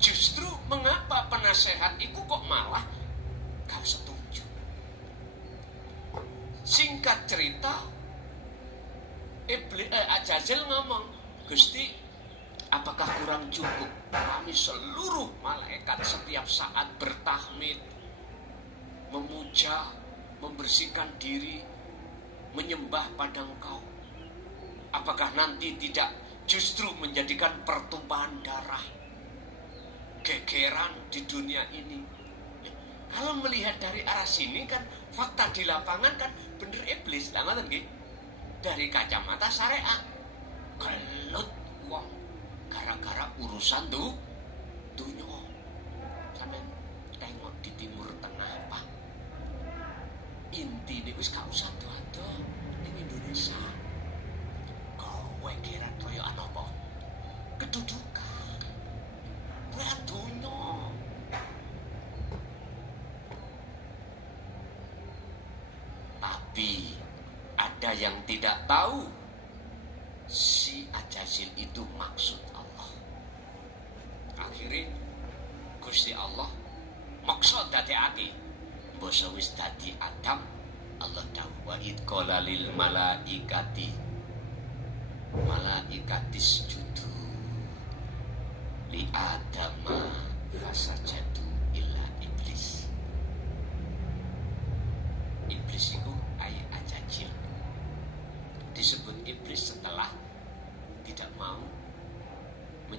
Justru mengapa penasehat itu kok malah gak setuju? Singkat cerita, Ajazil ngomong, Gusti, apakah kurang cukup kami seluruh malaikat setiap saat bertahmid, memuja, membersihkan diri, menyembah pada Engkau? Apakah nanti tidak justru menjadikan pertumpahan darah, gegeran di dunia ini? Kalau melihat dari arah sini kan fakta di lapangan kan bener iblis, lah ngoten nggih. Dari kacamata syariat, gelut wong gara-gara urusan dunya. Sampeyan tengok di Timur Tengah, Pak. Intine wis gak usah ado ning Indonesia. Kowe kira royokan apa? Kedudukan. Royokan dunya. Tapi ada yang tidak tahu, si Ajazil itu maksud Allah. Akhirnya Gusti Allah maksud dadekake basa wis dadi Adam. Allah dawuh, wa id qala lil malaikati sujudu li Adama fasajadu illa iblis.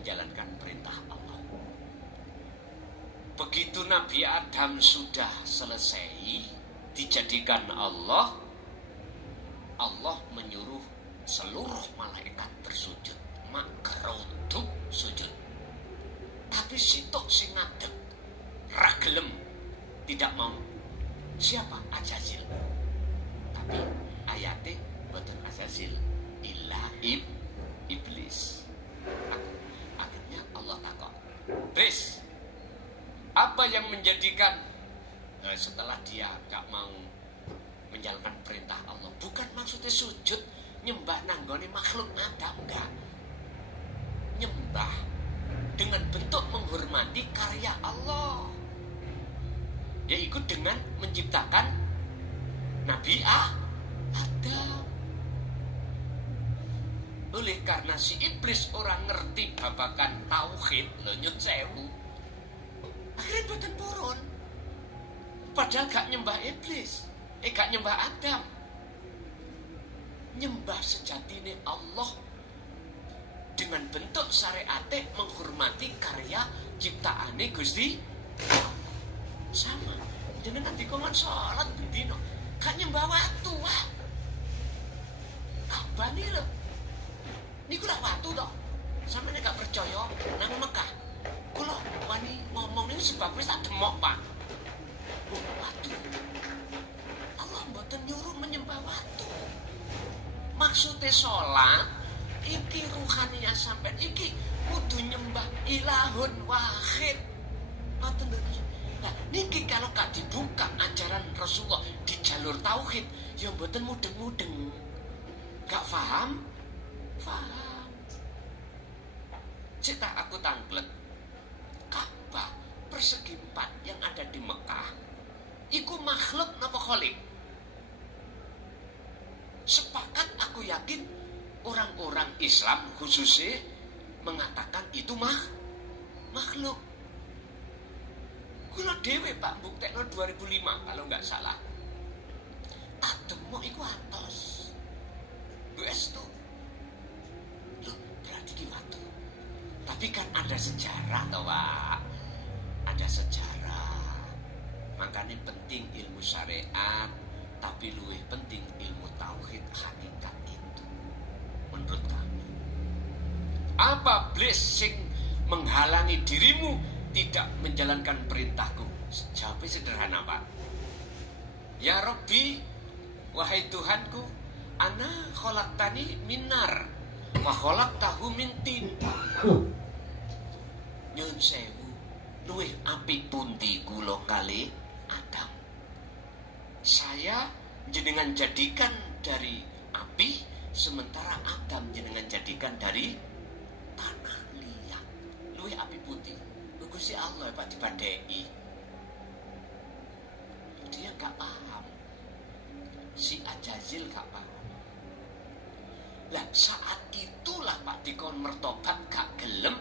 menjalankan perintah Allah. Begitu Nabi Adam sudah selesai dijadikan Allah, Allah menyuruh seluruh malaikat bersujud, makruduk sujud. Tapi sitok sing ngadeg ra gelem, tidak mau. Siapa? Azazil. Tapi ayate boten Azazil, illa iblis. Akhirnya Allah takut, "Bes, apa yang menjadikan setelah dia gak mau menjalankan perintah Allah?" Bukan maksudnya sujud nyembah nanggone makhluk Adam, enggak. Nyembah dengan bentuk menghormati karya Allah, yaitu dengan menciptakan Nabi Adam. Oleh karena si iblis orang ngerti babakan tauhid, lo nyun sewu, akhirnya boten purun. Padahal gak nyembah iblis, gak nyembah Adam. Nyembah sejatine Allah dengan bentuk syariate menghormati karya ciptaane Gusti. Sama jenengan dikon salat bendino gak nyembah watu wae. Kabah nih lho, niku lah watu toh. Sampeyan gak percaya nang Mekah, kula wani ngomong ini sebab wis tak demok, Pak. Watu. Allah mboten nyuruh menyembah watu. Maksudnya sholat iki ruhaniyah sampean iki kudu nyembah ilahun wahid. Nah, niki kalau gak dibuka ajaran Rasulullah di jalur tauhid, ya mboten mudeng-mudeng. Gak paham? Paham. Cita aku tanglet. Ka'bah persegi 4 yang ada di Mekah iku makhluk napa kholik? Sepakat aku yakin orang-orang Islam khususnya mengatakan itu makhluk. Kula dhewe Pak mbuktekno 2005 kalau nggak salah. Tak demok iku atos. Wes tuh. Loh, berarti ki watu. Tapi kan ada sejarah toh, Pak. Ada sejarah. Makanya penting ilmu syariat, tapi luwih penting ilmu tauhid hakikat itu. Menurut kami, apa blessing menghalangi dirimu tidak menjalankan perintahku? Jawabnya sederhana, Pak. Ya Rabbi, wahai Tuhanku, ana khalaqtani minar wa khalaqtahu min tin. Nyun sewu, luwih apik pundi kula kali Adam. Saya jenengan jadikan dari api, sementara Adam jenengan jadikan dari tanah liat. Luwih api putih. Gusti Allah Pak dibandai. Dia gak paham. Si Azazil gak paham. Lah saat itulah Pak dikon mertobat gak gelem,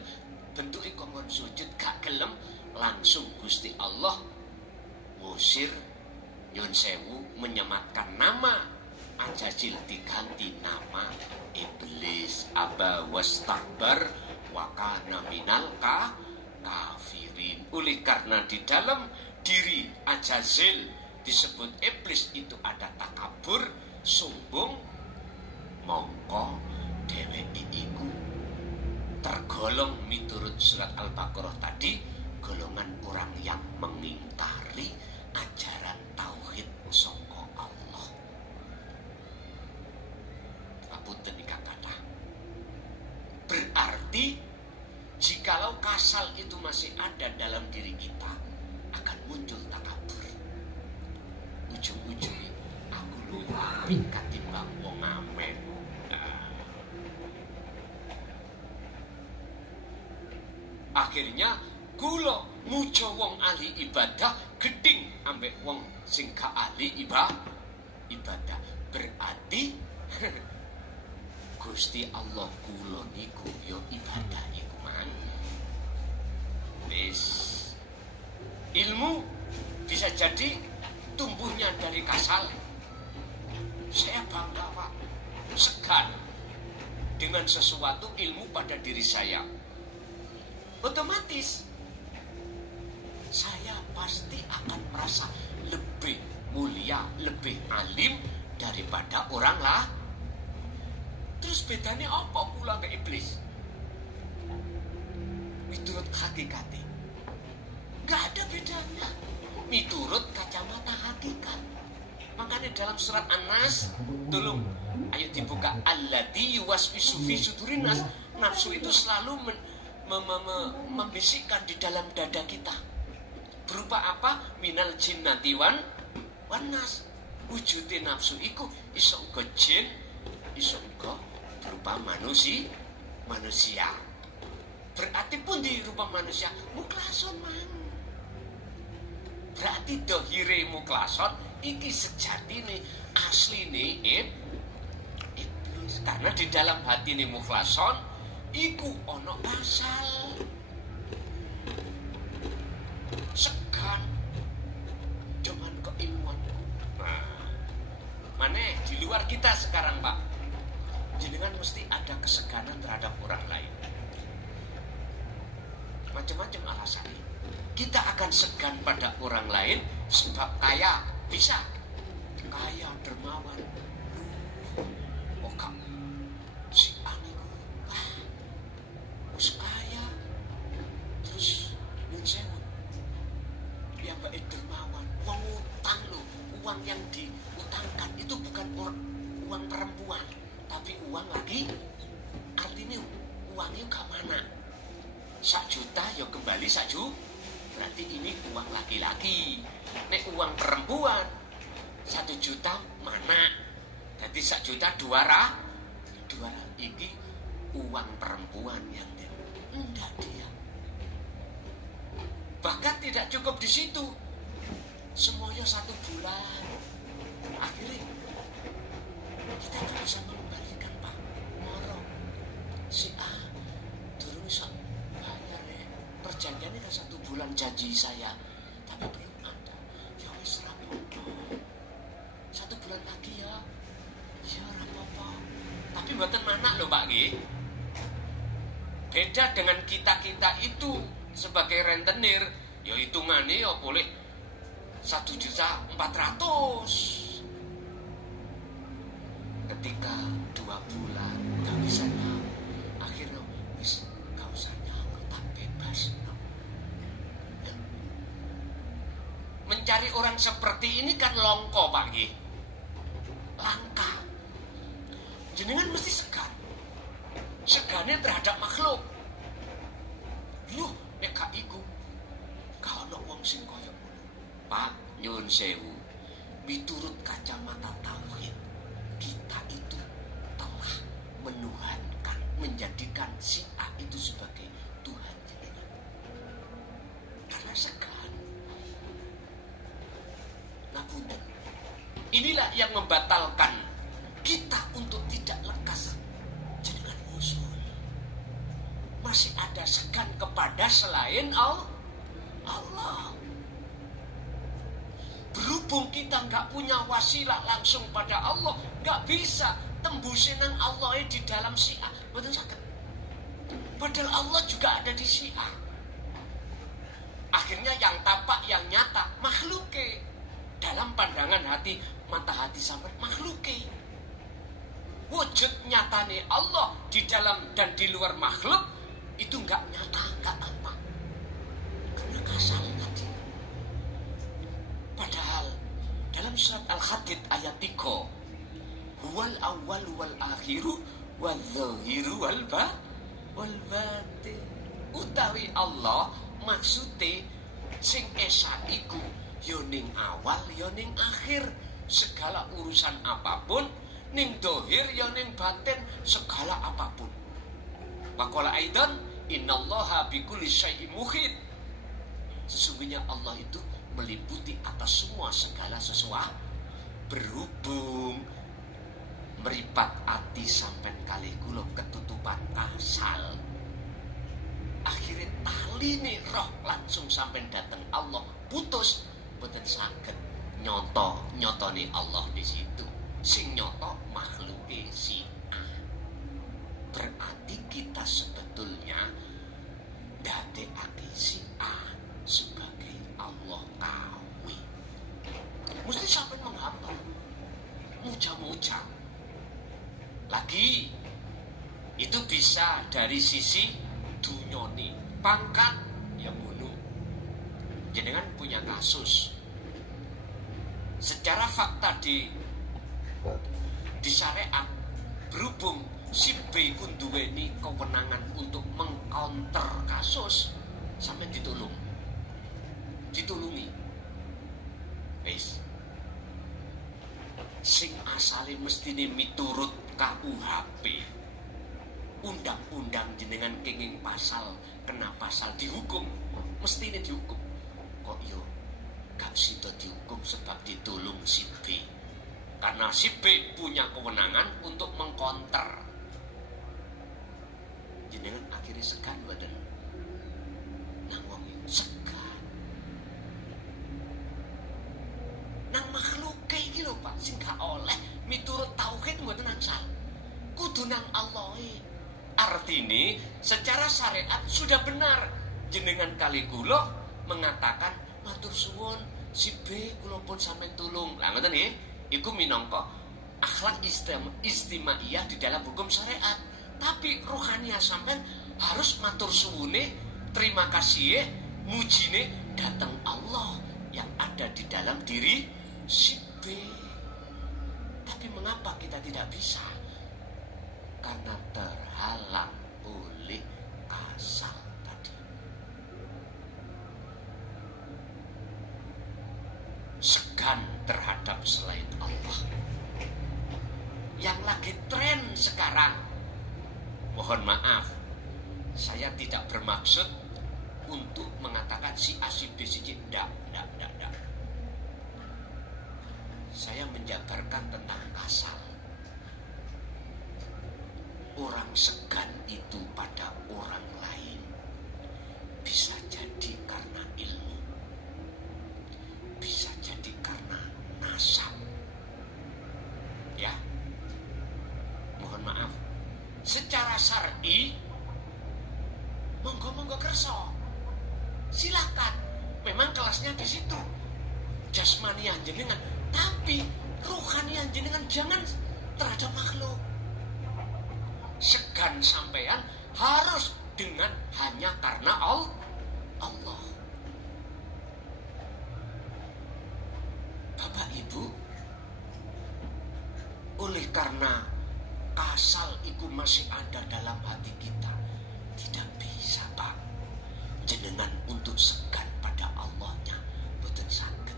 bentuk ikon sujud gak gelem, langsung Gusti Allah ngusir nyun sewu, menyematkan nama Azazil diganti nama Iblis. Aba wastakbar wa kana minal kafirin. Oleh karena di dalam diri Azazil disebut iblis itu ada takabur, sombong, mongko dheweke iku tergolong miturut surat Al-Baqarah tadi golongan orang yang mengingkari ajaran tauhid saka Allah. Apunten ingkang kathah. Berarti jikalau kasal itu masih ada dalam diri kita, akan muncul takabur. Ujung-ujungnya aku luwih apik katimbang wong amen. Akhirnya kula muja wong ahli ibadah geding ambek wong sing gak ahli ibadah. Berarti Gusti Allah kula niku ya ibadah iku mang. Wis ilmu bisa jadi tumbuhnya dari kasal. Saya bangga Pak, segan dengan sesuatu ilmu pada diri saya. otomatis saya pasti akan merasa lebih mulia, lebih alim daripada orang lah. Terus bedanya apa pula ke iblis? Miturut hakikatnya nggak ada bedanya. Miturut kacamata hakikat. Makanya dalam surat An-Nas, tolong ayo dibuka, allati yuwaswisu fi sudurin nas. Nafsu itu selalu membisikkan di dalam dada kita. Berupa apa? Minal jinnati wan nas. Wujudnya nafsu iku iso uga jin, iso uga berupa manusia. Berarti pun di rupa manusia muklason man. Berarti dohire muklason iki sejatine asline iblis. Karena di dalam hati ini mukhlason iku ono pasal segan dengan keimuan. Nah, mana di luar kita sekarang Pak, jenengan mesti ada keseganan terhadap orang lain. Macam-macam alasannya. Kita akan segan pada orang lain sebab kaya, bisa kaya dermawan. Oh kamu si aniku wis kaya terus nyun sewu ya mbak dermawan. Uang utang loh, uang yang diutangkan itu bukan uang perempuan tapi uang lagi. Artinya uangnya gak mana 1 juta ya kembali 1 juta. Berarti ini uang laki-laki. Nek uang perempuan 1 juta mana? Jadi 1 juta 200 ini uang perempuan yang enggak dia. Bahkan tidak cukup di situ. Semuanya 1 bulan. Akhirnya kita nggak bisa mengembalikan Pak Moro. Si A turun bisa bayar ya. Perjanjiannya kan 1 bulan janji saya, tapi belum ada. Ya wis rapopo. 1 bulan lagi ya. Ya rapopo. Tapi mboten mana loh Pak Nggih. Beda dengan kita-kita itu sebagai rentenir, ya hitungannya ya boleh 1.400.000. Ketika 2 bulan gak bisa nyawa, akhirnya wis gak usah nyawa, tak bebas. Ya. Mencari orang seperti ini kan longko Pak Nggih. Langka. Jenengan mesti segan. Segannya terhadap makhluk. Loh, nek gak iku gak ono wong sing kaya ngono. Pak, nyuwun sewu. Miturut kacamata tauhid, kita itu telah menuhankan, menjadikan si A itu sebagai Tuhan kita. Karena segan. Nah, punten. Inilah yang membatalkan kita untuk tidak lekas dengan musuh. Masih ada segan kepada selain Allah. Berhubung kita nggak punya wasilah langsung pada Allah, nggak bisa tembusin nang Allah di dalam si A. Betul sakit. Padahal Allah juga ada di si A. Akhirnya yang tampak, yang nyata makhluke. Dalam pandangan hati, mata hati sampai makhluke. Wujud nyatane Allah di dalam dan di luar makhluk itu nggak nyata, nggak tampak. Karena kasar tadi. Padahal dalam surat Al-Hadid ayat 3, huwal awwal wal akhiru wal zahiru wal batin. Utawi Allah maksude sing esa iku yo ning awal yo ning akhir. Segala urusan apapun ning dohir yo ning batin, segala apapun. Waqala aidan innallaha bikulli syai'in muhit. Sesungguhnya Allah itu meliputi atas semua segala sesuatu. Berhubung meripat ati sampai kali kula ketutupan kasal, akhirnya tali nih roh langsung sampai datang Allah putus, boten saged nyotoni Allah di situ. Sing nyoto makhluke si A. Berarti kita sebetulnya dadi dari sisi dunyoni, pangkat yang ngono. Jenengan punya kasus secara fakta di syariat, berhubung si B ku duweni kewenangan untuk mengcounter kasus, sampeyan ditulungi wis. Sing asale mestine miturut KUHP, undang-undang jenengan kenging pasal, kena pasal dihukum, mestine dihukum. Kok yo gak sida dihukum sebab ditulung si B, karena si B punya kewenangan untuk mengkonter. Jenengan akhirnya segan badan nang wong segan nang makhluk kayak gitu Pak, sing gak oleh miturut tauhid mboten angsal, kudu nang Allah. Artine secara syariat sudah benar jenengan kali kula mengatakan matur suwun si B kula pun sampeyan tulung. Lah ngoten nggih, iku minangka akhlak istimaiyah di dalam hukum syariat. Tapi rohaniah sampean harus matur suwune, terima kasih, mujine datang Allah yang ada di dalam diri si B. Tapi mengapa kita tidak bisa? Karena terhalang oleh kasal tadi. Segan terhadap selain Allah. Yang lagi tren sekarang, mohon maaf, saya tidak bermaksud untuk mengatakan si A, si B, si C. Tidak. Saya menjabarkan tentang kasal. Orang segan itu pada orang lain bisa jadi karena ilmu, bisa jadi karena nasab. Ya, mohon maaf, secara syar'i monggo kerso, silakan. Memang kelasnya di situ, jasmaniah jenengan, tapi rohaniah jenengan jangan terhadap makhluk. Segan sampean harus dengan hanya karena Allah. Bapak Ibu, oleh karena kasal itu masih ada dalam hati kita, tidak bisa Pak jenengan untuk segan pada Allahnya, boten saged.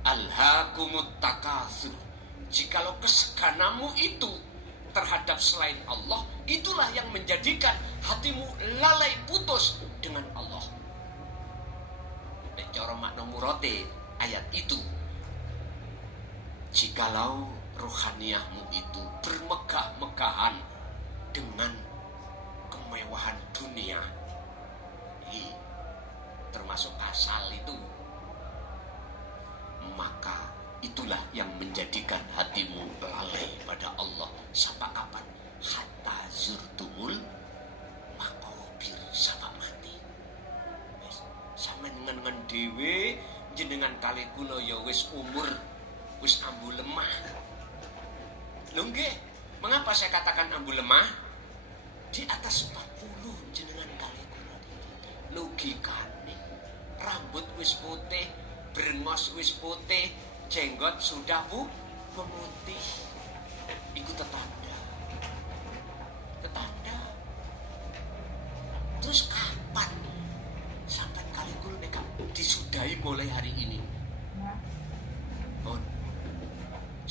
Alhaakumut takatsur. Jikalau keseganamu itu terhadap selain Allah, itulah yang menjadikan hatimu lalai putus dengan Allah. Nek cara makna murate ayat itu, jikalau rohaniahmu itu bermegah-megahan dengan kemewahan dunia, termasuk kasal itu, maka itulah yang menjadikan hatimu lalai pada Allah. Sampai kapan? Hatta zurtumul maqabir, sampai mati. Sampeyan ngen dhewe jenengan kali kula ya wis umur wis ambu lemah. Lho nggih, mengapa saya katakan ambu lemah? Di atas 40 jenengan kali kula. Logikane rambut wis putih, brengos wis putih, jenggot sudah memutih. Itu tetanda. Terus kapan sampai kali kula nek disudahi mulai hari ini?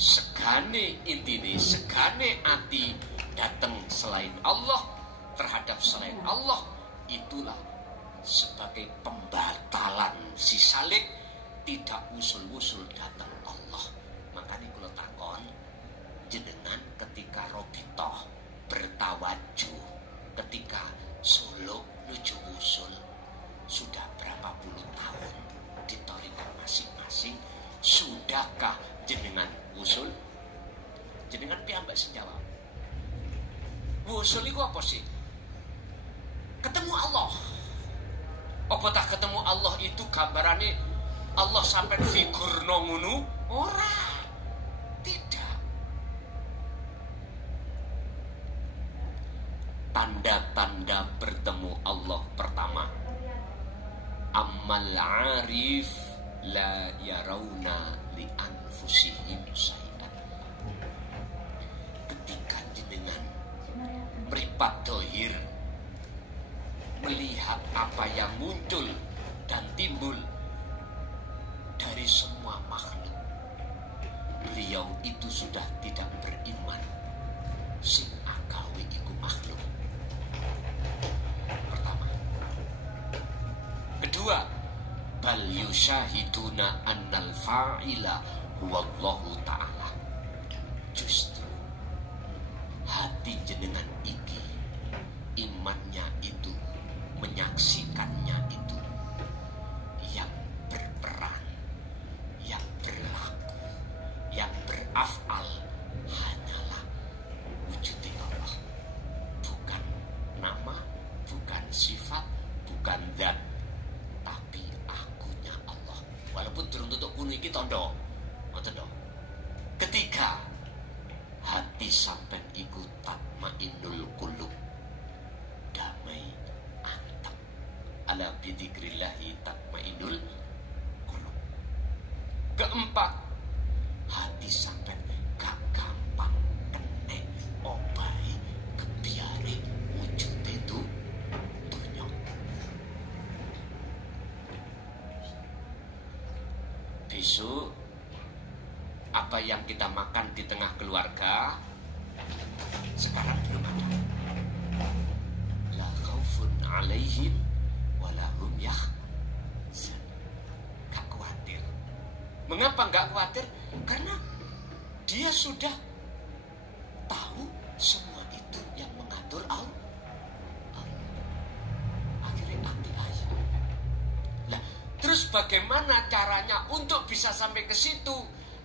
Segane intine, segane ati datang selain Allah, terhadap selain Allah, itulah sebagai pembatalan si salik, tidak usul-usul datang Allah. Makanya kalau takon jenengan ketika Robitoh bertawajuh, ketika suluk nuju usul, sudah berapa puluh tahun di thariqah masing-masing, sudahkah jenengan usul? Jenengan piyambak sing jawab. Usul itu apa sih? Ketemu Allah. Apa tak ketemu Allah itu gambarannya Allah sampai figur nongunu? Ora. Tidak. tanda-tanda bertemu Allah pertama, ammal arif la yarawna li anfusihim syai'an. Ketika jenengan mripat dohir melihat apa yang muncul dan timbul dari semua makhluk, beliau itu sudah tidak beriman sing agawe iku makhluk. Pertama. Kedua, bal yusyahiduna annal fa'ila huwallahu ta'ala. Justru hati jenengan iki, imannya itu, menyaksikannya itu, yang berperan, yang berlaku, yang berafal hanyalah wujudnya Allah. Bukan nama, bukan sifat, bukan zat, tapi akunya Allah. Walaupun durung tutuk kuno iki tondo, ngoten to. Ketiga, hati sampean iku tatmainnul qulub, damai anteng. Ala bidzikrillahi tatmainnul qulub. Keempat, hati sampean gak gampang kene obahi kebiare wujud itu dunya. Besok apa yang kita makan di tengah keluarga sekarang belum ada. La khaufun alaihim wala hum yahzanun. Gak khawatir. Mengapa gak khawatir? Karena dia sudah tahu semua itu yang mengatur Allah. Akhirnya anti ayat. Lah, terus bagaimana caranya untuk bisa sampai ke situ?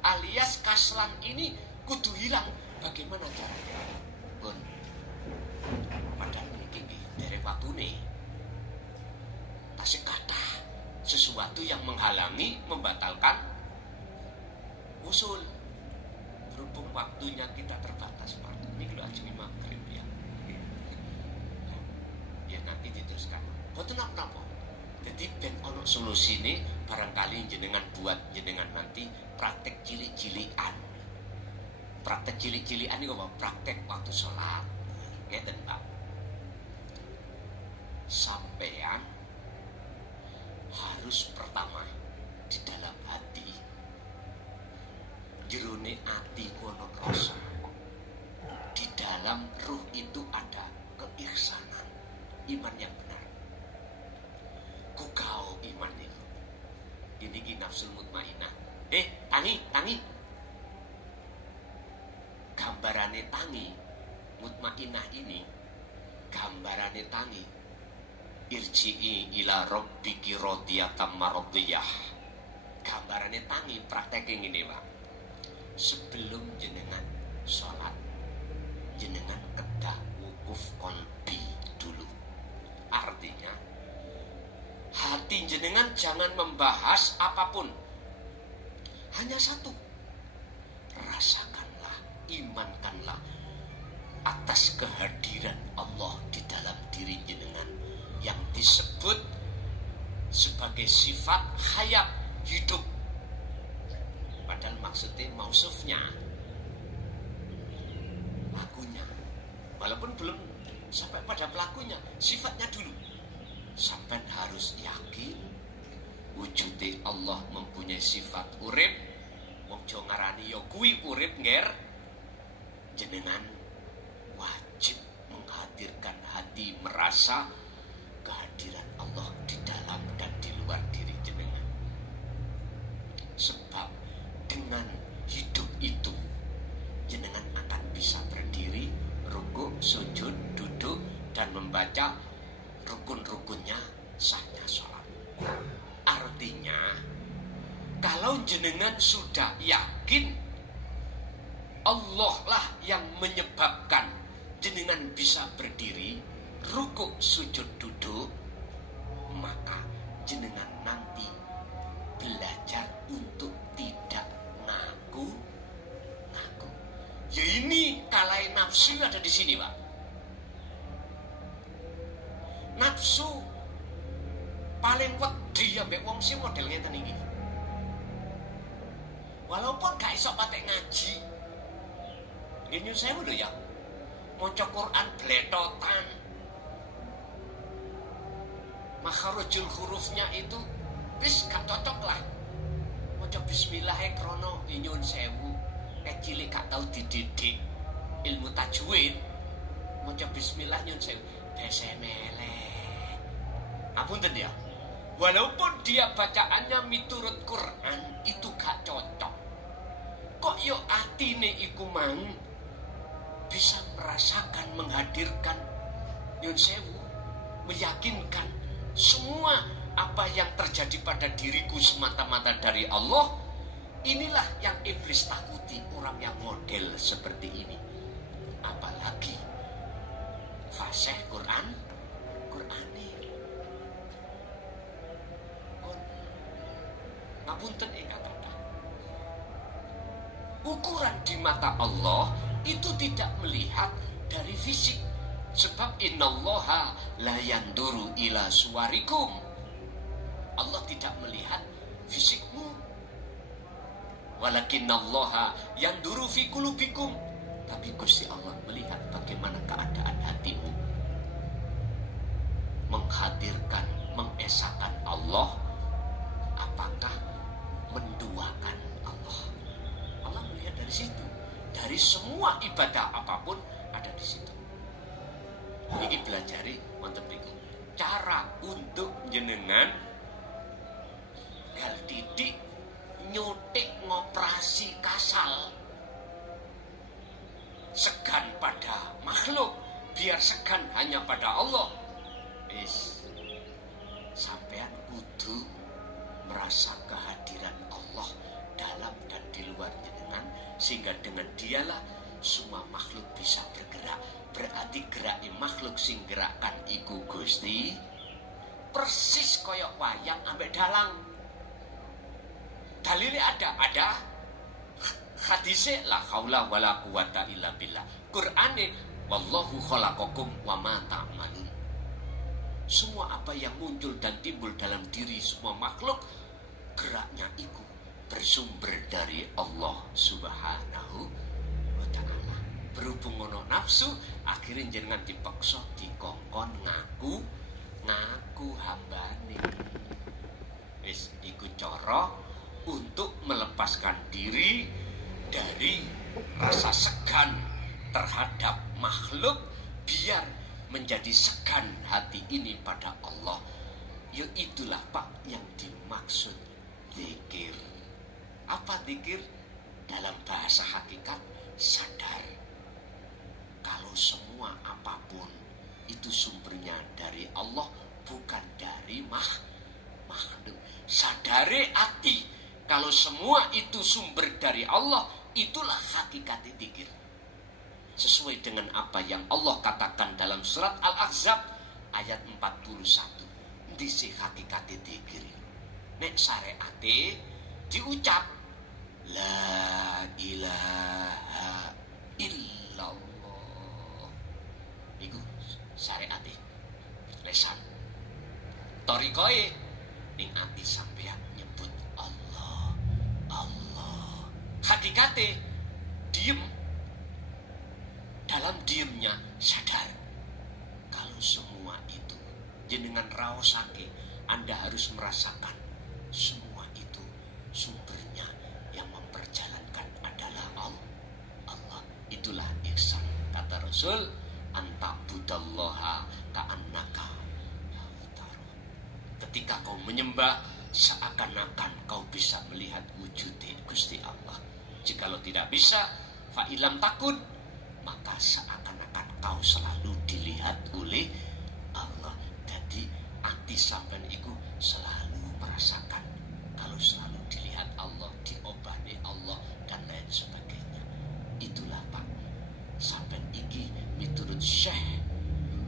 Alias kaslan ini kudu hilang. Bagaimana caranya? Pun padahal ini dari waktu nih tasik kata sesuatu yang menghalangi, membatalkan usul. Berhubung waktunya kita terbatas, Pak. Ini kalau ajeng maghrib ya. Ya nanti diteruskan. Boten napa-napa. Jadi ben ono solusi ini barangkali jenengan buat jenengan nanti praktek cilik-cilikan. Praktek cilik-cilikan itu apa? Praktek waktu sholat. Ngeten Pak. Sampean harus pertama di dalam hati, jerone ati kono rasa. Di dalam ruh itu ada keihsanan, iman yang benar. Kukau iman itu. Ini nafsul mutmainah. Tangi. Gambarane tangi mutmainah ini, gambarane tangi. Irji'i ila rabbiki radiyatan maradiyah. Gambarane tangi praktek ngene, Pak. Sebelum jenengan sholat, jenengan kedah wukuf qalbi dulu. Artinya hati jenengan jangan membahas apapun. Hanya satu. Rasakanlah, imankanlah atas kehadiran Allah di dalam diri jenengan yang disebut sebagai sifat hayat, hidup. Padahal maksudnya mausufnya, lakunya. Walaupun belum sampai pada pelakunya, sifatnya dulu. Sampai harus yakin wujudnya Allah mempunyai sifat urip. Wong Jawa ngarani ya kuwi urip nger. Jenengan wajib menghadirkan hati merasa kehadiran Allah di dalam dan di luar diri jenengan. Sebab dengan hidup itu jenengan akan bisa berdiri, rukuk, sujud, duduk dan membaca rukun-rukunnya sahnya sholat. Artinya kalau jenengan sudah yakin Allah lah yang menyebabkan jenengan bisa berdiri, rukuk, sujud, duduk, maka jenengan nanti belajar untuk tidak ngaku. Ya ini kalai nafsu ada di sini, Pak. Nafsu paling wedi ambek wong sing model ngeten iki. Walaupun gak iso patek ngaji. Ini saya lho ya. Maca Quran bletotan. Makharujul hurufnya itu wis gak cocok lah. Maca bismillah krono nyun sewu. Nek cilik gak tau dididik ilmu tajwid. Maca bismillah nyun sewu. Besemele. Apunten ya. Walaupun dia bacaannya miturut Quran itu gak cocok. Kok yo atine iku mang bisa merasakan, menghadirkan nyun sewu, meyakinkan semua apa yang terjadi pada diriku semata-mata dari Allah. Inilah yang iblis takuti, orang yang model seperti ini. Apalagi fasih Qur'ane. Ngapunten kata. Ukuran di mata Allah itu tidak melihat dari fisik. Sebab innallaha la yanduru ila suwarikum. Allah tidak melihat fisikmu. Walakinnallaha yanduru fi qulubikum. Tapi Gusti Allah melihat bagaimana keadaan hatimu. Menghadirkan, mengesahkan Allah, apakah menduakan Allah. Allah melihat dari situ. Dari semua ibadah apapun ada di situ. Ini pelajari wonten mriku. Cara untuk jenengan hal titik nyutik ngoperasi kasal. Segan pada makhluk, biar segan hanya pada Allah. Sampean kudu merasa kehadiran Allah dalam dan di luar jenengan, sehingga dengan dialah semua makhluk bisa bergerak. Berarti geraki makhluk sing gerakan iku Gusti persis koyok wayang ambek dalang. Dalilnya ada hadise la haula wala quwata illa billah. Qur'ane wallahu khalaqakum wa ma ta'malun. Semua apa yang muncul dan timbul dalam diri semua makhluk, geraknya itu bersumber dari Allah Subhanahu wa ta'ala. Berhubung ono nafsu, akhirnya jangan dipaksa dikongkon ngaku hambane. Wis iku cara untuk melepaskan diri dari rasa segan terhadap makhluk, biar menjadi segan hati ini pada Allah. Ya itulah Pak yang dimaksud zikir. Apa zikir? Dalam bahasa hakikat sadar kalau semua apapun itu sumbernya dari Allah, bukan dari makhluk. Sadare hati kalau semua itu sumber dari Allah, itulah hakikat zikir. Sesuai dengan apa yang Allah katakan dalam surat Al-Ahzab ayat 41. Disi hakikat zikir. Nek syariate diucap la ilaha illallah. Iku syariate lesan. Torikoe ning ati sampeyan nyebut Allah. Hakikate diem. Dalam diemnya sadar kalau semua itu jenengan raosake, Anda harus merasakan semua itu sumbernya yang memperjalankan adalah Allah. Itulah ihsan. Kata Rasul, anta budallaha ka'annaka. Ketika kau menyembah, seakan-akan kau bisa melihat wujudnya Gusti Allah. Jikalau tidak bisa, fa'ilam takun, maka seakan-akan kau selalu dilihat oleh Allah. Jadi hati sampean iku selalu merasakan kalau selalu dilihat Allah, diobati Allah dan lain sebagainya. Itulah Pak, sampean iki miturut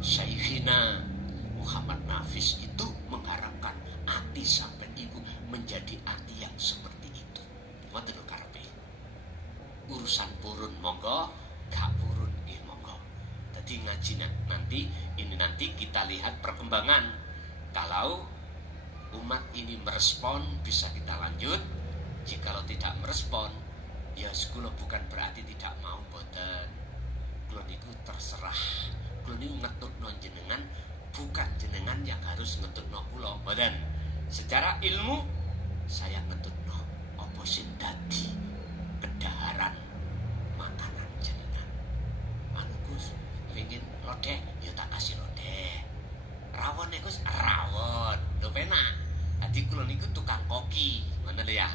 Syekhina Muhammad Nafis itu mengharapkan hati sampean iku menjadi hati yang seperti itu. Ngoten lho karepe. Urusan purun monggo, gak purun nggih monggo. jadi ngaji nanti kita lihat perkembangan. Kalau umat ini merespon bisa kita lanjut. Jikalau tidak merespon, ya kula bukan berarti tidak mau boten. Kula niku terserah. Kula niku ngetutno jenengan, bukan jenengan yang harus ngetutno kula, boten. Secara ilmu saya ngetutno apa sing dadi kedaharan makanan jenengan. Anu Gus, pengin lodeh ya tak kasih lodeh. Rawon Gus, rawon. Lho penak. Dadi kula niku tukang koki, ngono lho ya.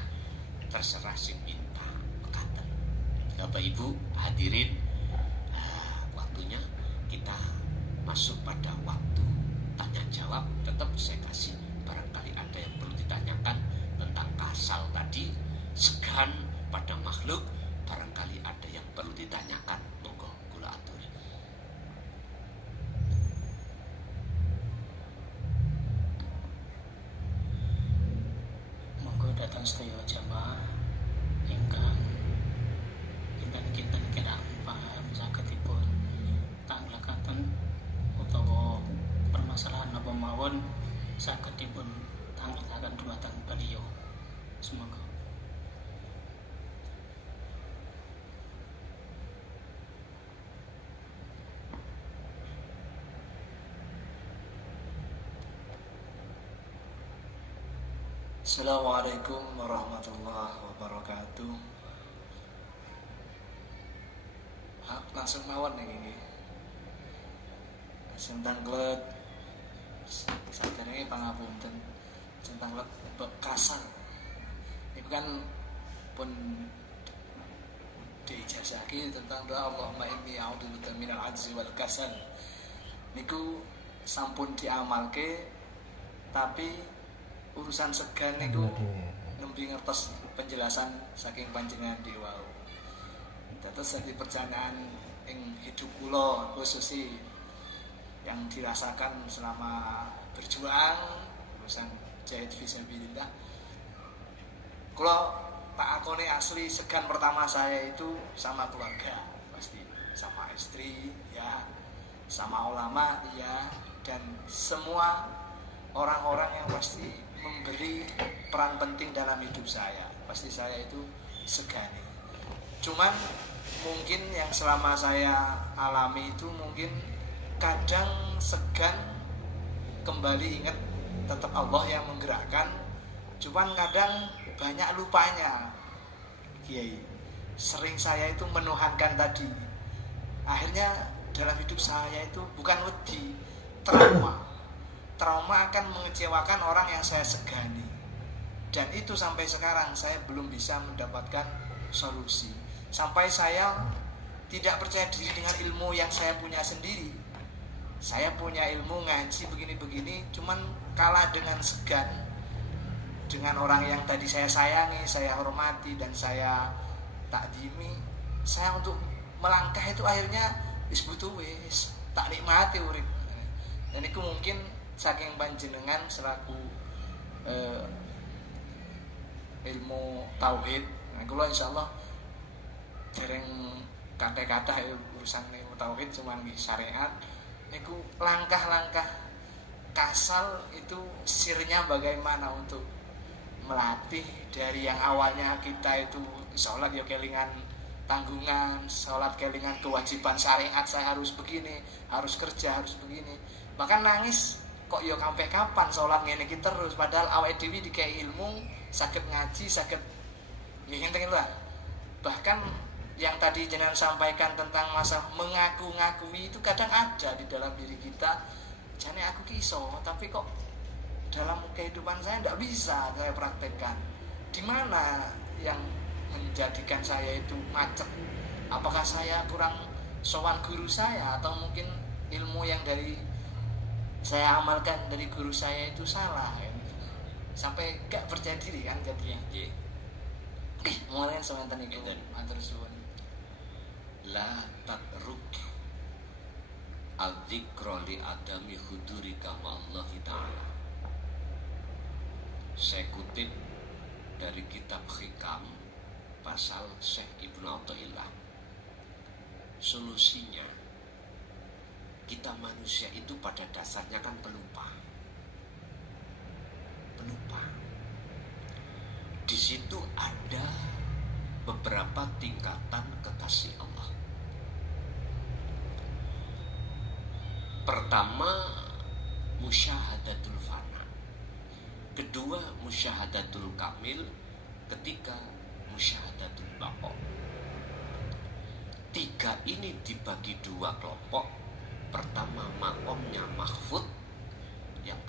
Terserah sing minta mekaten. Bapak Ibu hadirin, waktunya kita masuk pada waktu tanya jawab. Tetap saya kasih barangkali ada yang perlu ditanyakan tentang kasal tadi, segan pada makhluk, barangkali ada yang perlu ditanyakan, monggo kula aturi. Monggo datang sedaya jamaah ingkang kinten kirang paham sagedipun tanglekaken utawa permasalahan apa mawon sagedipun tanglekaken dumateng beliau. Semoga Assalamualaikum warahmatullahi wabarakatuh. Langsung mawon nih, langsung tanglet. Saderenge pangapunten, tanglet bekasan. Itu kan pun diijazahke tentang doa Allahumma inni a'udzubika minal ajzi wal kasal. Niku sampun diamalke, tapi urusan segan niku nembe ngertos penjelasan saking panjenengan dewa. Terus jadi perjalanan ing hidup kula khususi yang dirasakan selama berjuang urusan jahid fisabilillah. Kula tak akoni asli segan pertama saya itu sama keluarga, pasti sama istri ya, sama ulama ya, dan semua orang-orang yang pasti memberi peran penting dalam hidup saya. Pasti saya itu segani. Cuman mungkin yang selama saya alami itu mungkin kadang segan kembali ingat tetap Allah yang menggerakkan. Cuman kadang banyak lupanya. Kiai, sering saya itu menuhankan tadi. Akhirnya dalam hidup saya itu bukan wedi, trauma akan mengecewakan orang yang saya segani, dan itu sampai sekarang saya belum bisa mendapatkan solusi. Sampai saya tidak percaya diri dengan ilmu yang saya punya sendiri. Saya punya ilmu ngaji begini-begini, cuman kalah dengan segan dengan orang yang tadi saya sayangi, saya hormati, dan saya takdimi. Saya untuk melangkah itu akhirnya wis tak nikmati urip. Dan itu mungkin saking panjenengan selaku ilmu tauhid. Nah, kula insyaallah dereng kathah urusan ilmu tauhid, cuman nggih syariat niku langkah-langkah kasal itu sirnya bagaimana untuk melatih dari yang awalnya kita itu sholat ya kelingan tanggungan, sholat kelingan kewajiban syariat, saya harus begini, harus kerja, harus begini, bahkan nangis kok ya sampai kapan sholat ngene iki terus, padahal awake dhewe dikai ilmu saged ngaji, saged ngene lah. Bahkan yang tadi jenengan sampaikan tentang masalah mengaku-ngakui itu kadang ada di dalam diri kita. Jane aku ki iso, tapi kok dalam kehidupan saya tidak bisa saya praktekkan. Di mana yang menjadikan saya itu macet? Apakah saya kurang sowan guru saya, atau mungkin ilmu yang dari saya amalkan dari guru saya itu salah ya? Sampai gak percaya diri kan jadinya. Mulai semantan itu matur suwun. La tatruk al-dzikra li adami hudurika ma'allahi ta'ala. Saya kutip dari kitab Hikam pasal Syekh Ibnu Athaillah. Solusinya manusia itu pada dasarnya kan pelupa. Di situ ada beberapa tingkatan kekasih Allah. Pertama, musyahadatul fana. Kedua, musyahadatul kamil. Ketiga, musyahadatul baqa. Tiga ini dibagi dua kelompok. Pertama, makomnya mahfud. Yang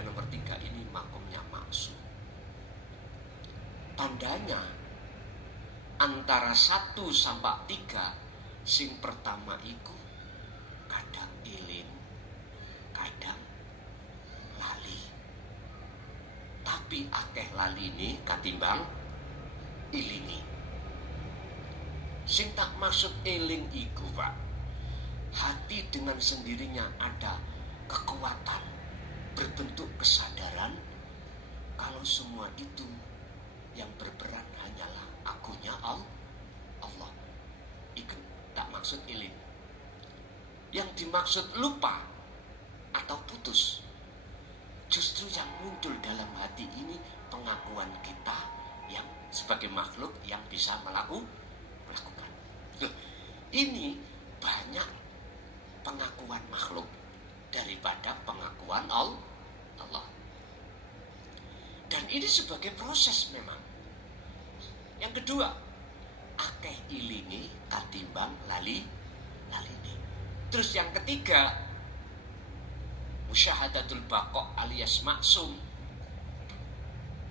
nomor tiga ini makomnya maksum. Tandanya antara 1 sampai 3, sing pertama iku kadang iling, kadang lali. Tapi akeh lali ini katimbang ilingi. Sing tak maksud eling iku, Pak, hati dengan sendirinya ada kekuatan berbentuk kesadaran kalau semua itu yang berperan hanyalah akunya Allah. Itu tak maksud iling. Yang dimaksud lupa atau putus, justru yang muncul dalam hati ini pengakuan kita yang sebagai makhluk yang bisa melakukan. Loh, ini banyak pengakuan makhluk daripada pengakuan Allah. Dan ini sebagai proses memang. Yang kedua, akeh ilingi katimbang laline. Terus yang ketiga, musyahadatul baqa alias maksum.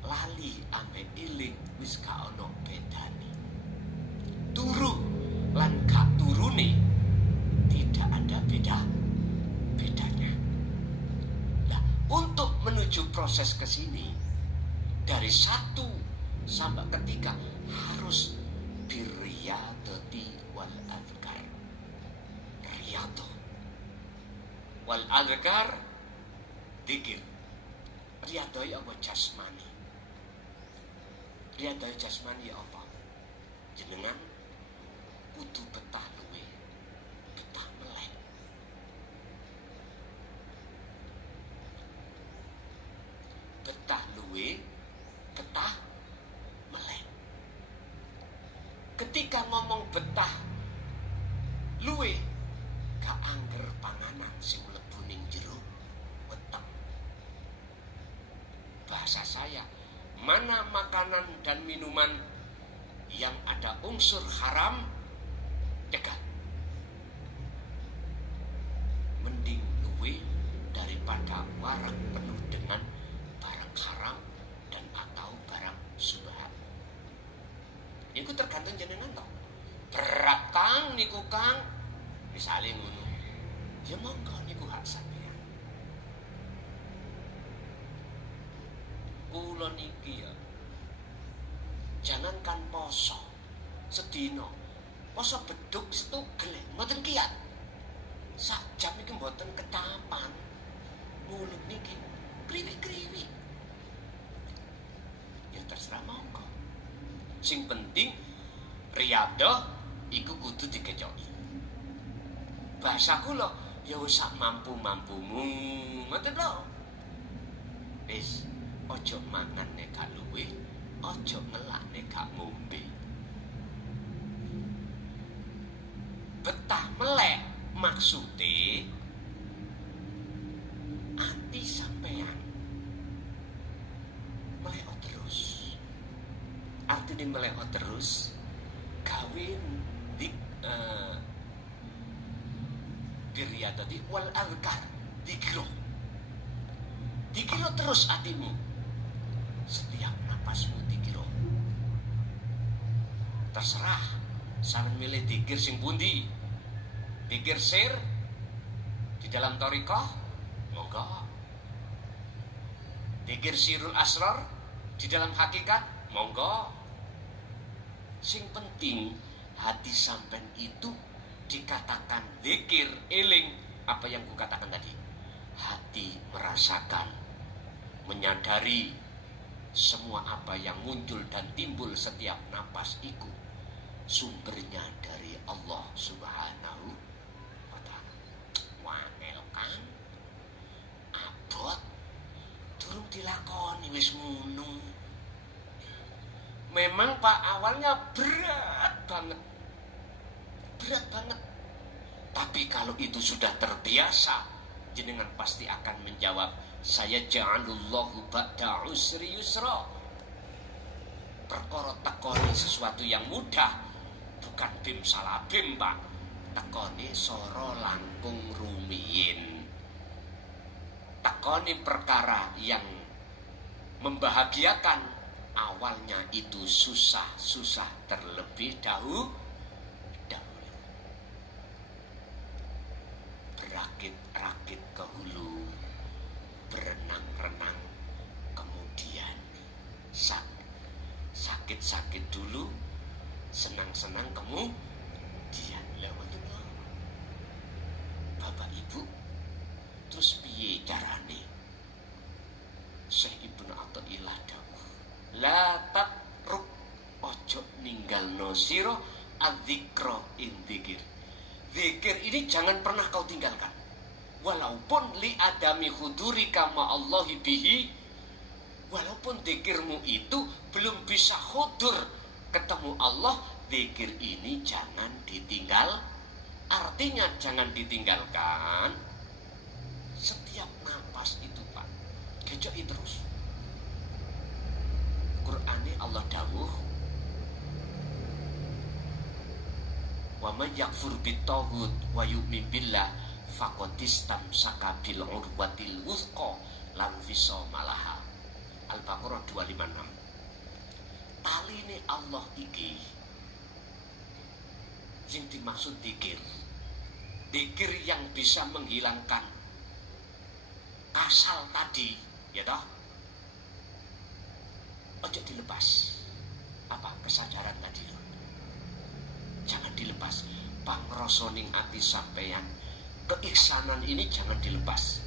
Lali ame iling wis ka ono bedane. Turu lan gak turune tidak ada bedanya. Nah, untuk menuju proses ke sini dari 1 sampai ke 3 harus birriyadati wal adhkar. Riyadhah wal adhkar, dzikir. Riyadhah ya apa jasmani. Riyadhah jasmani ya apa? Jenengan kudu betah luwe, betah melek. Betah luwe, betah melek. Ketika ngomong betah luwe, gak angger panganan sing mlebu ning jero wetek. Bahasa saya, mana makanan dan minuman yang ada unsur haram, cegah. Mending luwe daripada warak penuh dengan barang haram dan atau barang subhat. Iku tergantung jenengan toh. Berat Kang niku Kang, misale ngono. Ya monggo niku hak sampeyan. Kula niki ya, jangankan poso sedina, poso beduk setugel mboten kiyat. Sak jam iki mboten ketapan. Mulut niki kriwik-kriwik. Ya terserah monggo. Sing penting riyadhah iku kudu dikecoki. Bahasa kula ya wis sak mampu-mampumu, ngoten lho. Wis ojo mangan nek gak luwih, ojo ngelak nek gak ngombe. Betah melek maksude ati sampeyan melek terus. Artine melek terus kawin dik diriyadati wal azkar, dikira terus hatimu. Setiap napasmu dikira. Terserah sampeyan milih dikir sing pundi. Dikir sir di dalam thariqah, monggo. Dikir sirul asrar di dalam hakikat, monggo. Sing penting hati sampean itu dikatakan zikir, eling. Apa yang kukatakan tadi, hati merasakan, menyadari semua apa yang muncul dan timbul setiap napas itu sumbernya dari Allah Subhanahu wa ta'ala. Wange wis ngono. Memang Pak awalnya berat banget. Berat banget. Tapi kalau itu sudah terbiasa, jenengan pasti akan menjawab, saya ja'alullahu ba'da usri yusra. Perkara tekoni sesuatu yang mudah, bukan bim salah bim, Pak. Tekoni soro langkung rumiyin. Tekoni perkara yang membahagiakan, awalnya itu susah terlebih dahulu. Berakit-rakit ke hulu, berenang-renang, kemudian sakit-sakit dulu, senang-senang kemudian lewat. Bapak Ibu, terus piye carane? Syekh Ibnu Athaillah dawuh, la tatruk, ojo ninggalno sira adzikra ing dzikir. Zikir ini jangan pernah kau tinggalkan. Walaupun li adami hudurika ma'allahi bihi, walaupun zikirmu itu belum bisa hudur ketemu Allah, zikir ini jangan ditinggal. Artinya jangan ditinggalkan setiap napas itu, Pak. Gejoi terus. Qur'ane Allah dawuh, wa may yakfur bitaghut wa yu'min billah faqad istamsaka bil urwatil wuthqa lam fisama laha. Al-Baqarah 256. Taline Allah iki sing dimaksud zikir. Zikir yang bisa menghilangkan kasal tadi, ya toh? Ojo dilepas. Apa kesadaran tadi? Jangan dilepas. Pangrosoning ati sampeyan, keiksanan ini jangan dilepas.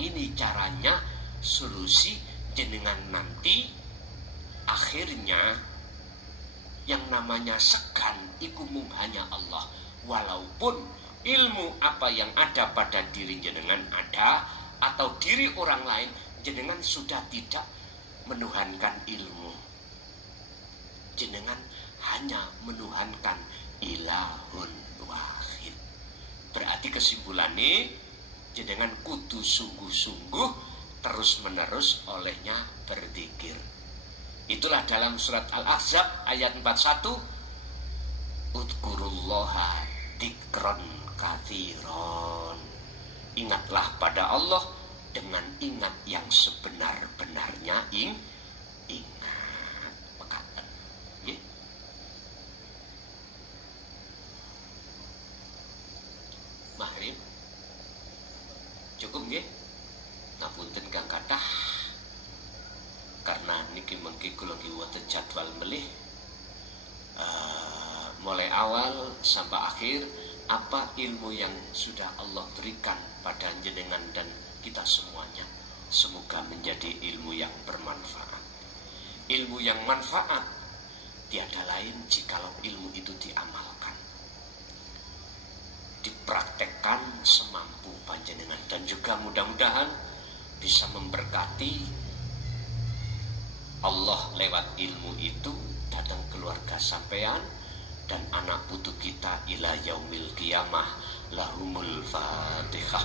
Ini caranya, solusi jenengan nanti akhirnya yang namanya segan iku mung hanya Allah. Walaupun ilmu apa yang ada pada diri jenengan ada, atau diri orang lain, jenengan sudah tidak menuhankan ilmu. Jenengan hanya menuhankan ilahun wahid. Berarti kesimpulannya, jenengan kudu sungguh-sungguh terus menerus olehnya berzikir. Itulah dalam surat Al-Ahzab ayat 41, udkurullaha dzikron katsiron. Ingatlah pada Allah dengan ingat yang sebenar-benarnya. Ingat pekaten. Nggih. Maghrib cukup nggih? Ngapunten kang kathah, karena niki mengki kula nggih wonten jadwal melih mulai awal sampai akhir apa ilmu yang sudah Allah berikan pada jenengan dan kita semuanya. Semoga menjadi ilmu yang bermanfaat. Ilmu yang manfaat tiada lain jikalau ilmu itu diamalkan, dipraktekkan semampu panjenengan, dan juga mudah-mudahan bisa memberkati Allah lewat ilmu itu datang keluarga sampean dan anak putu kita ila yaumil qiyamah. Lahumul Fatihah.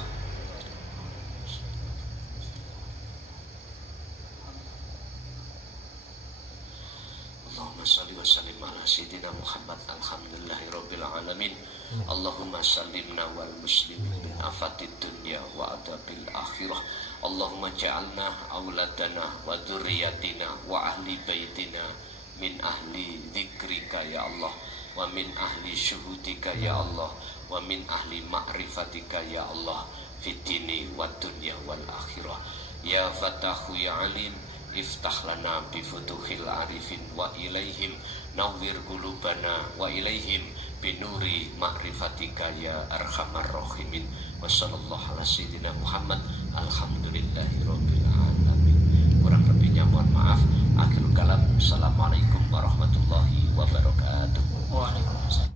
Allahumma salli wa sallim ala sayyidina Muhammad. Alhamdulillahirabbil alamin. Allahumma sallimna wal muslimin min afatid dunya wa adabil akhirah. Allahumma ja'alna auladana wa dzurriyyatina wa ahli baitina min ahli dzikrika ya Allah, wa min ahli syuhudika ya Allah, wa min ahli ma'rifatika ya Allah, fid dini wad dunya wal akhirah. Ya Fatahu ya Alim, iftah lana bi futuhil arifin wa ilaihim nawwir qulubana wa ilaihim binuri ma'rifatika ya arhamar rahimin. Wa sallallahu ala sayyidina Muhammad. Alhamdulillahirabbil alamin. Kurang lebihnya mohon maaf. Akhirul kalam. Assalamualaikum warahmatullahi wabarakatuh. Waalaikumsalam.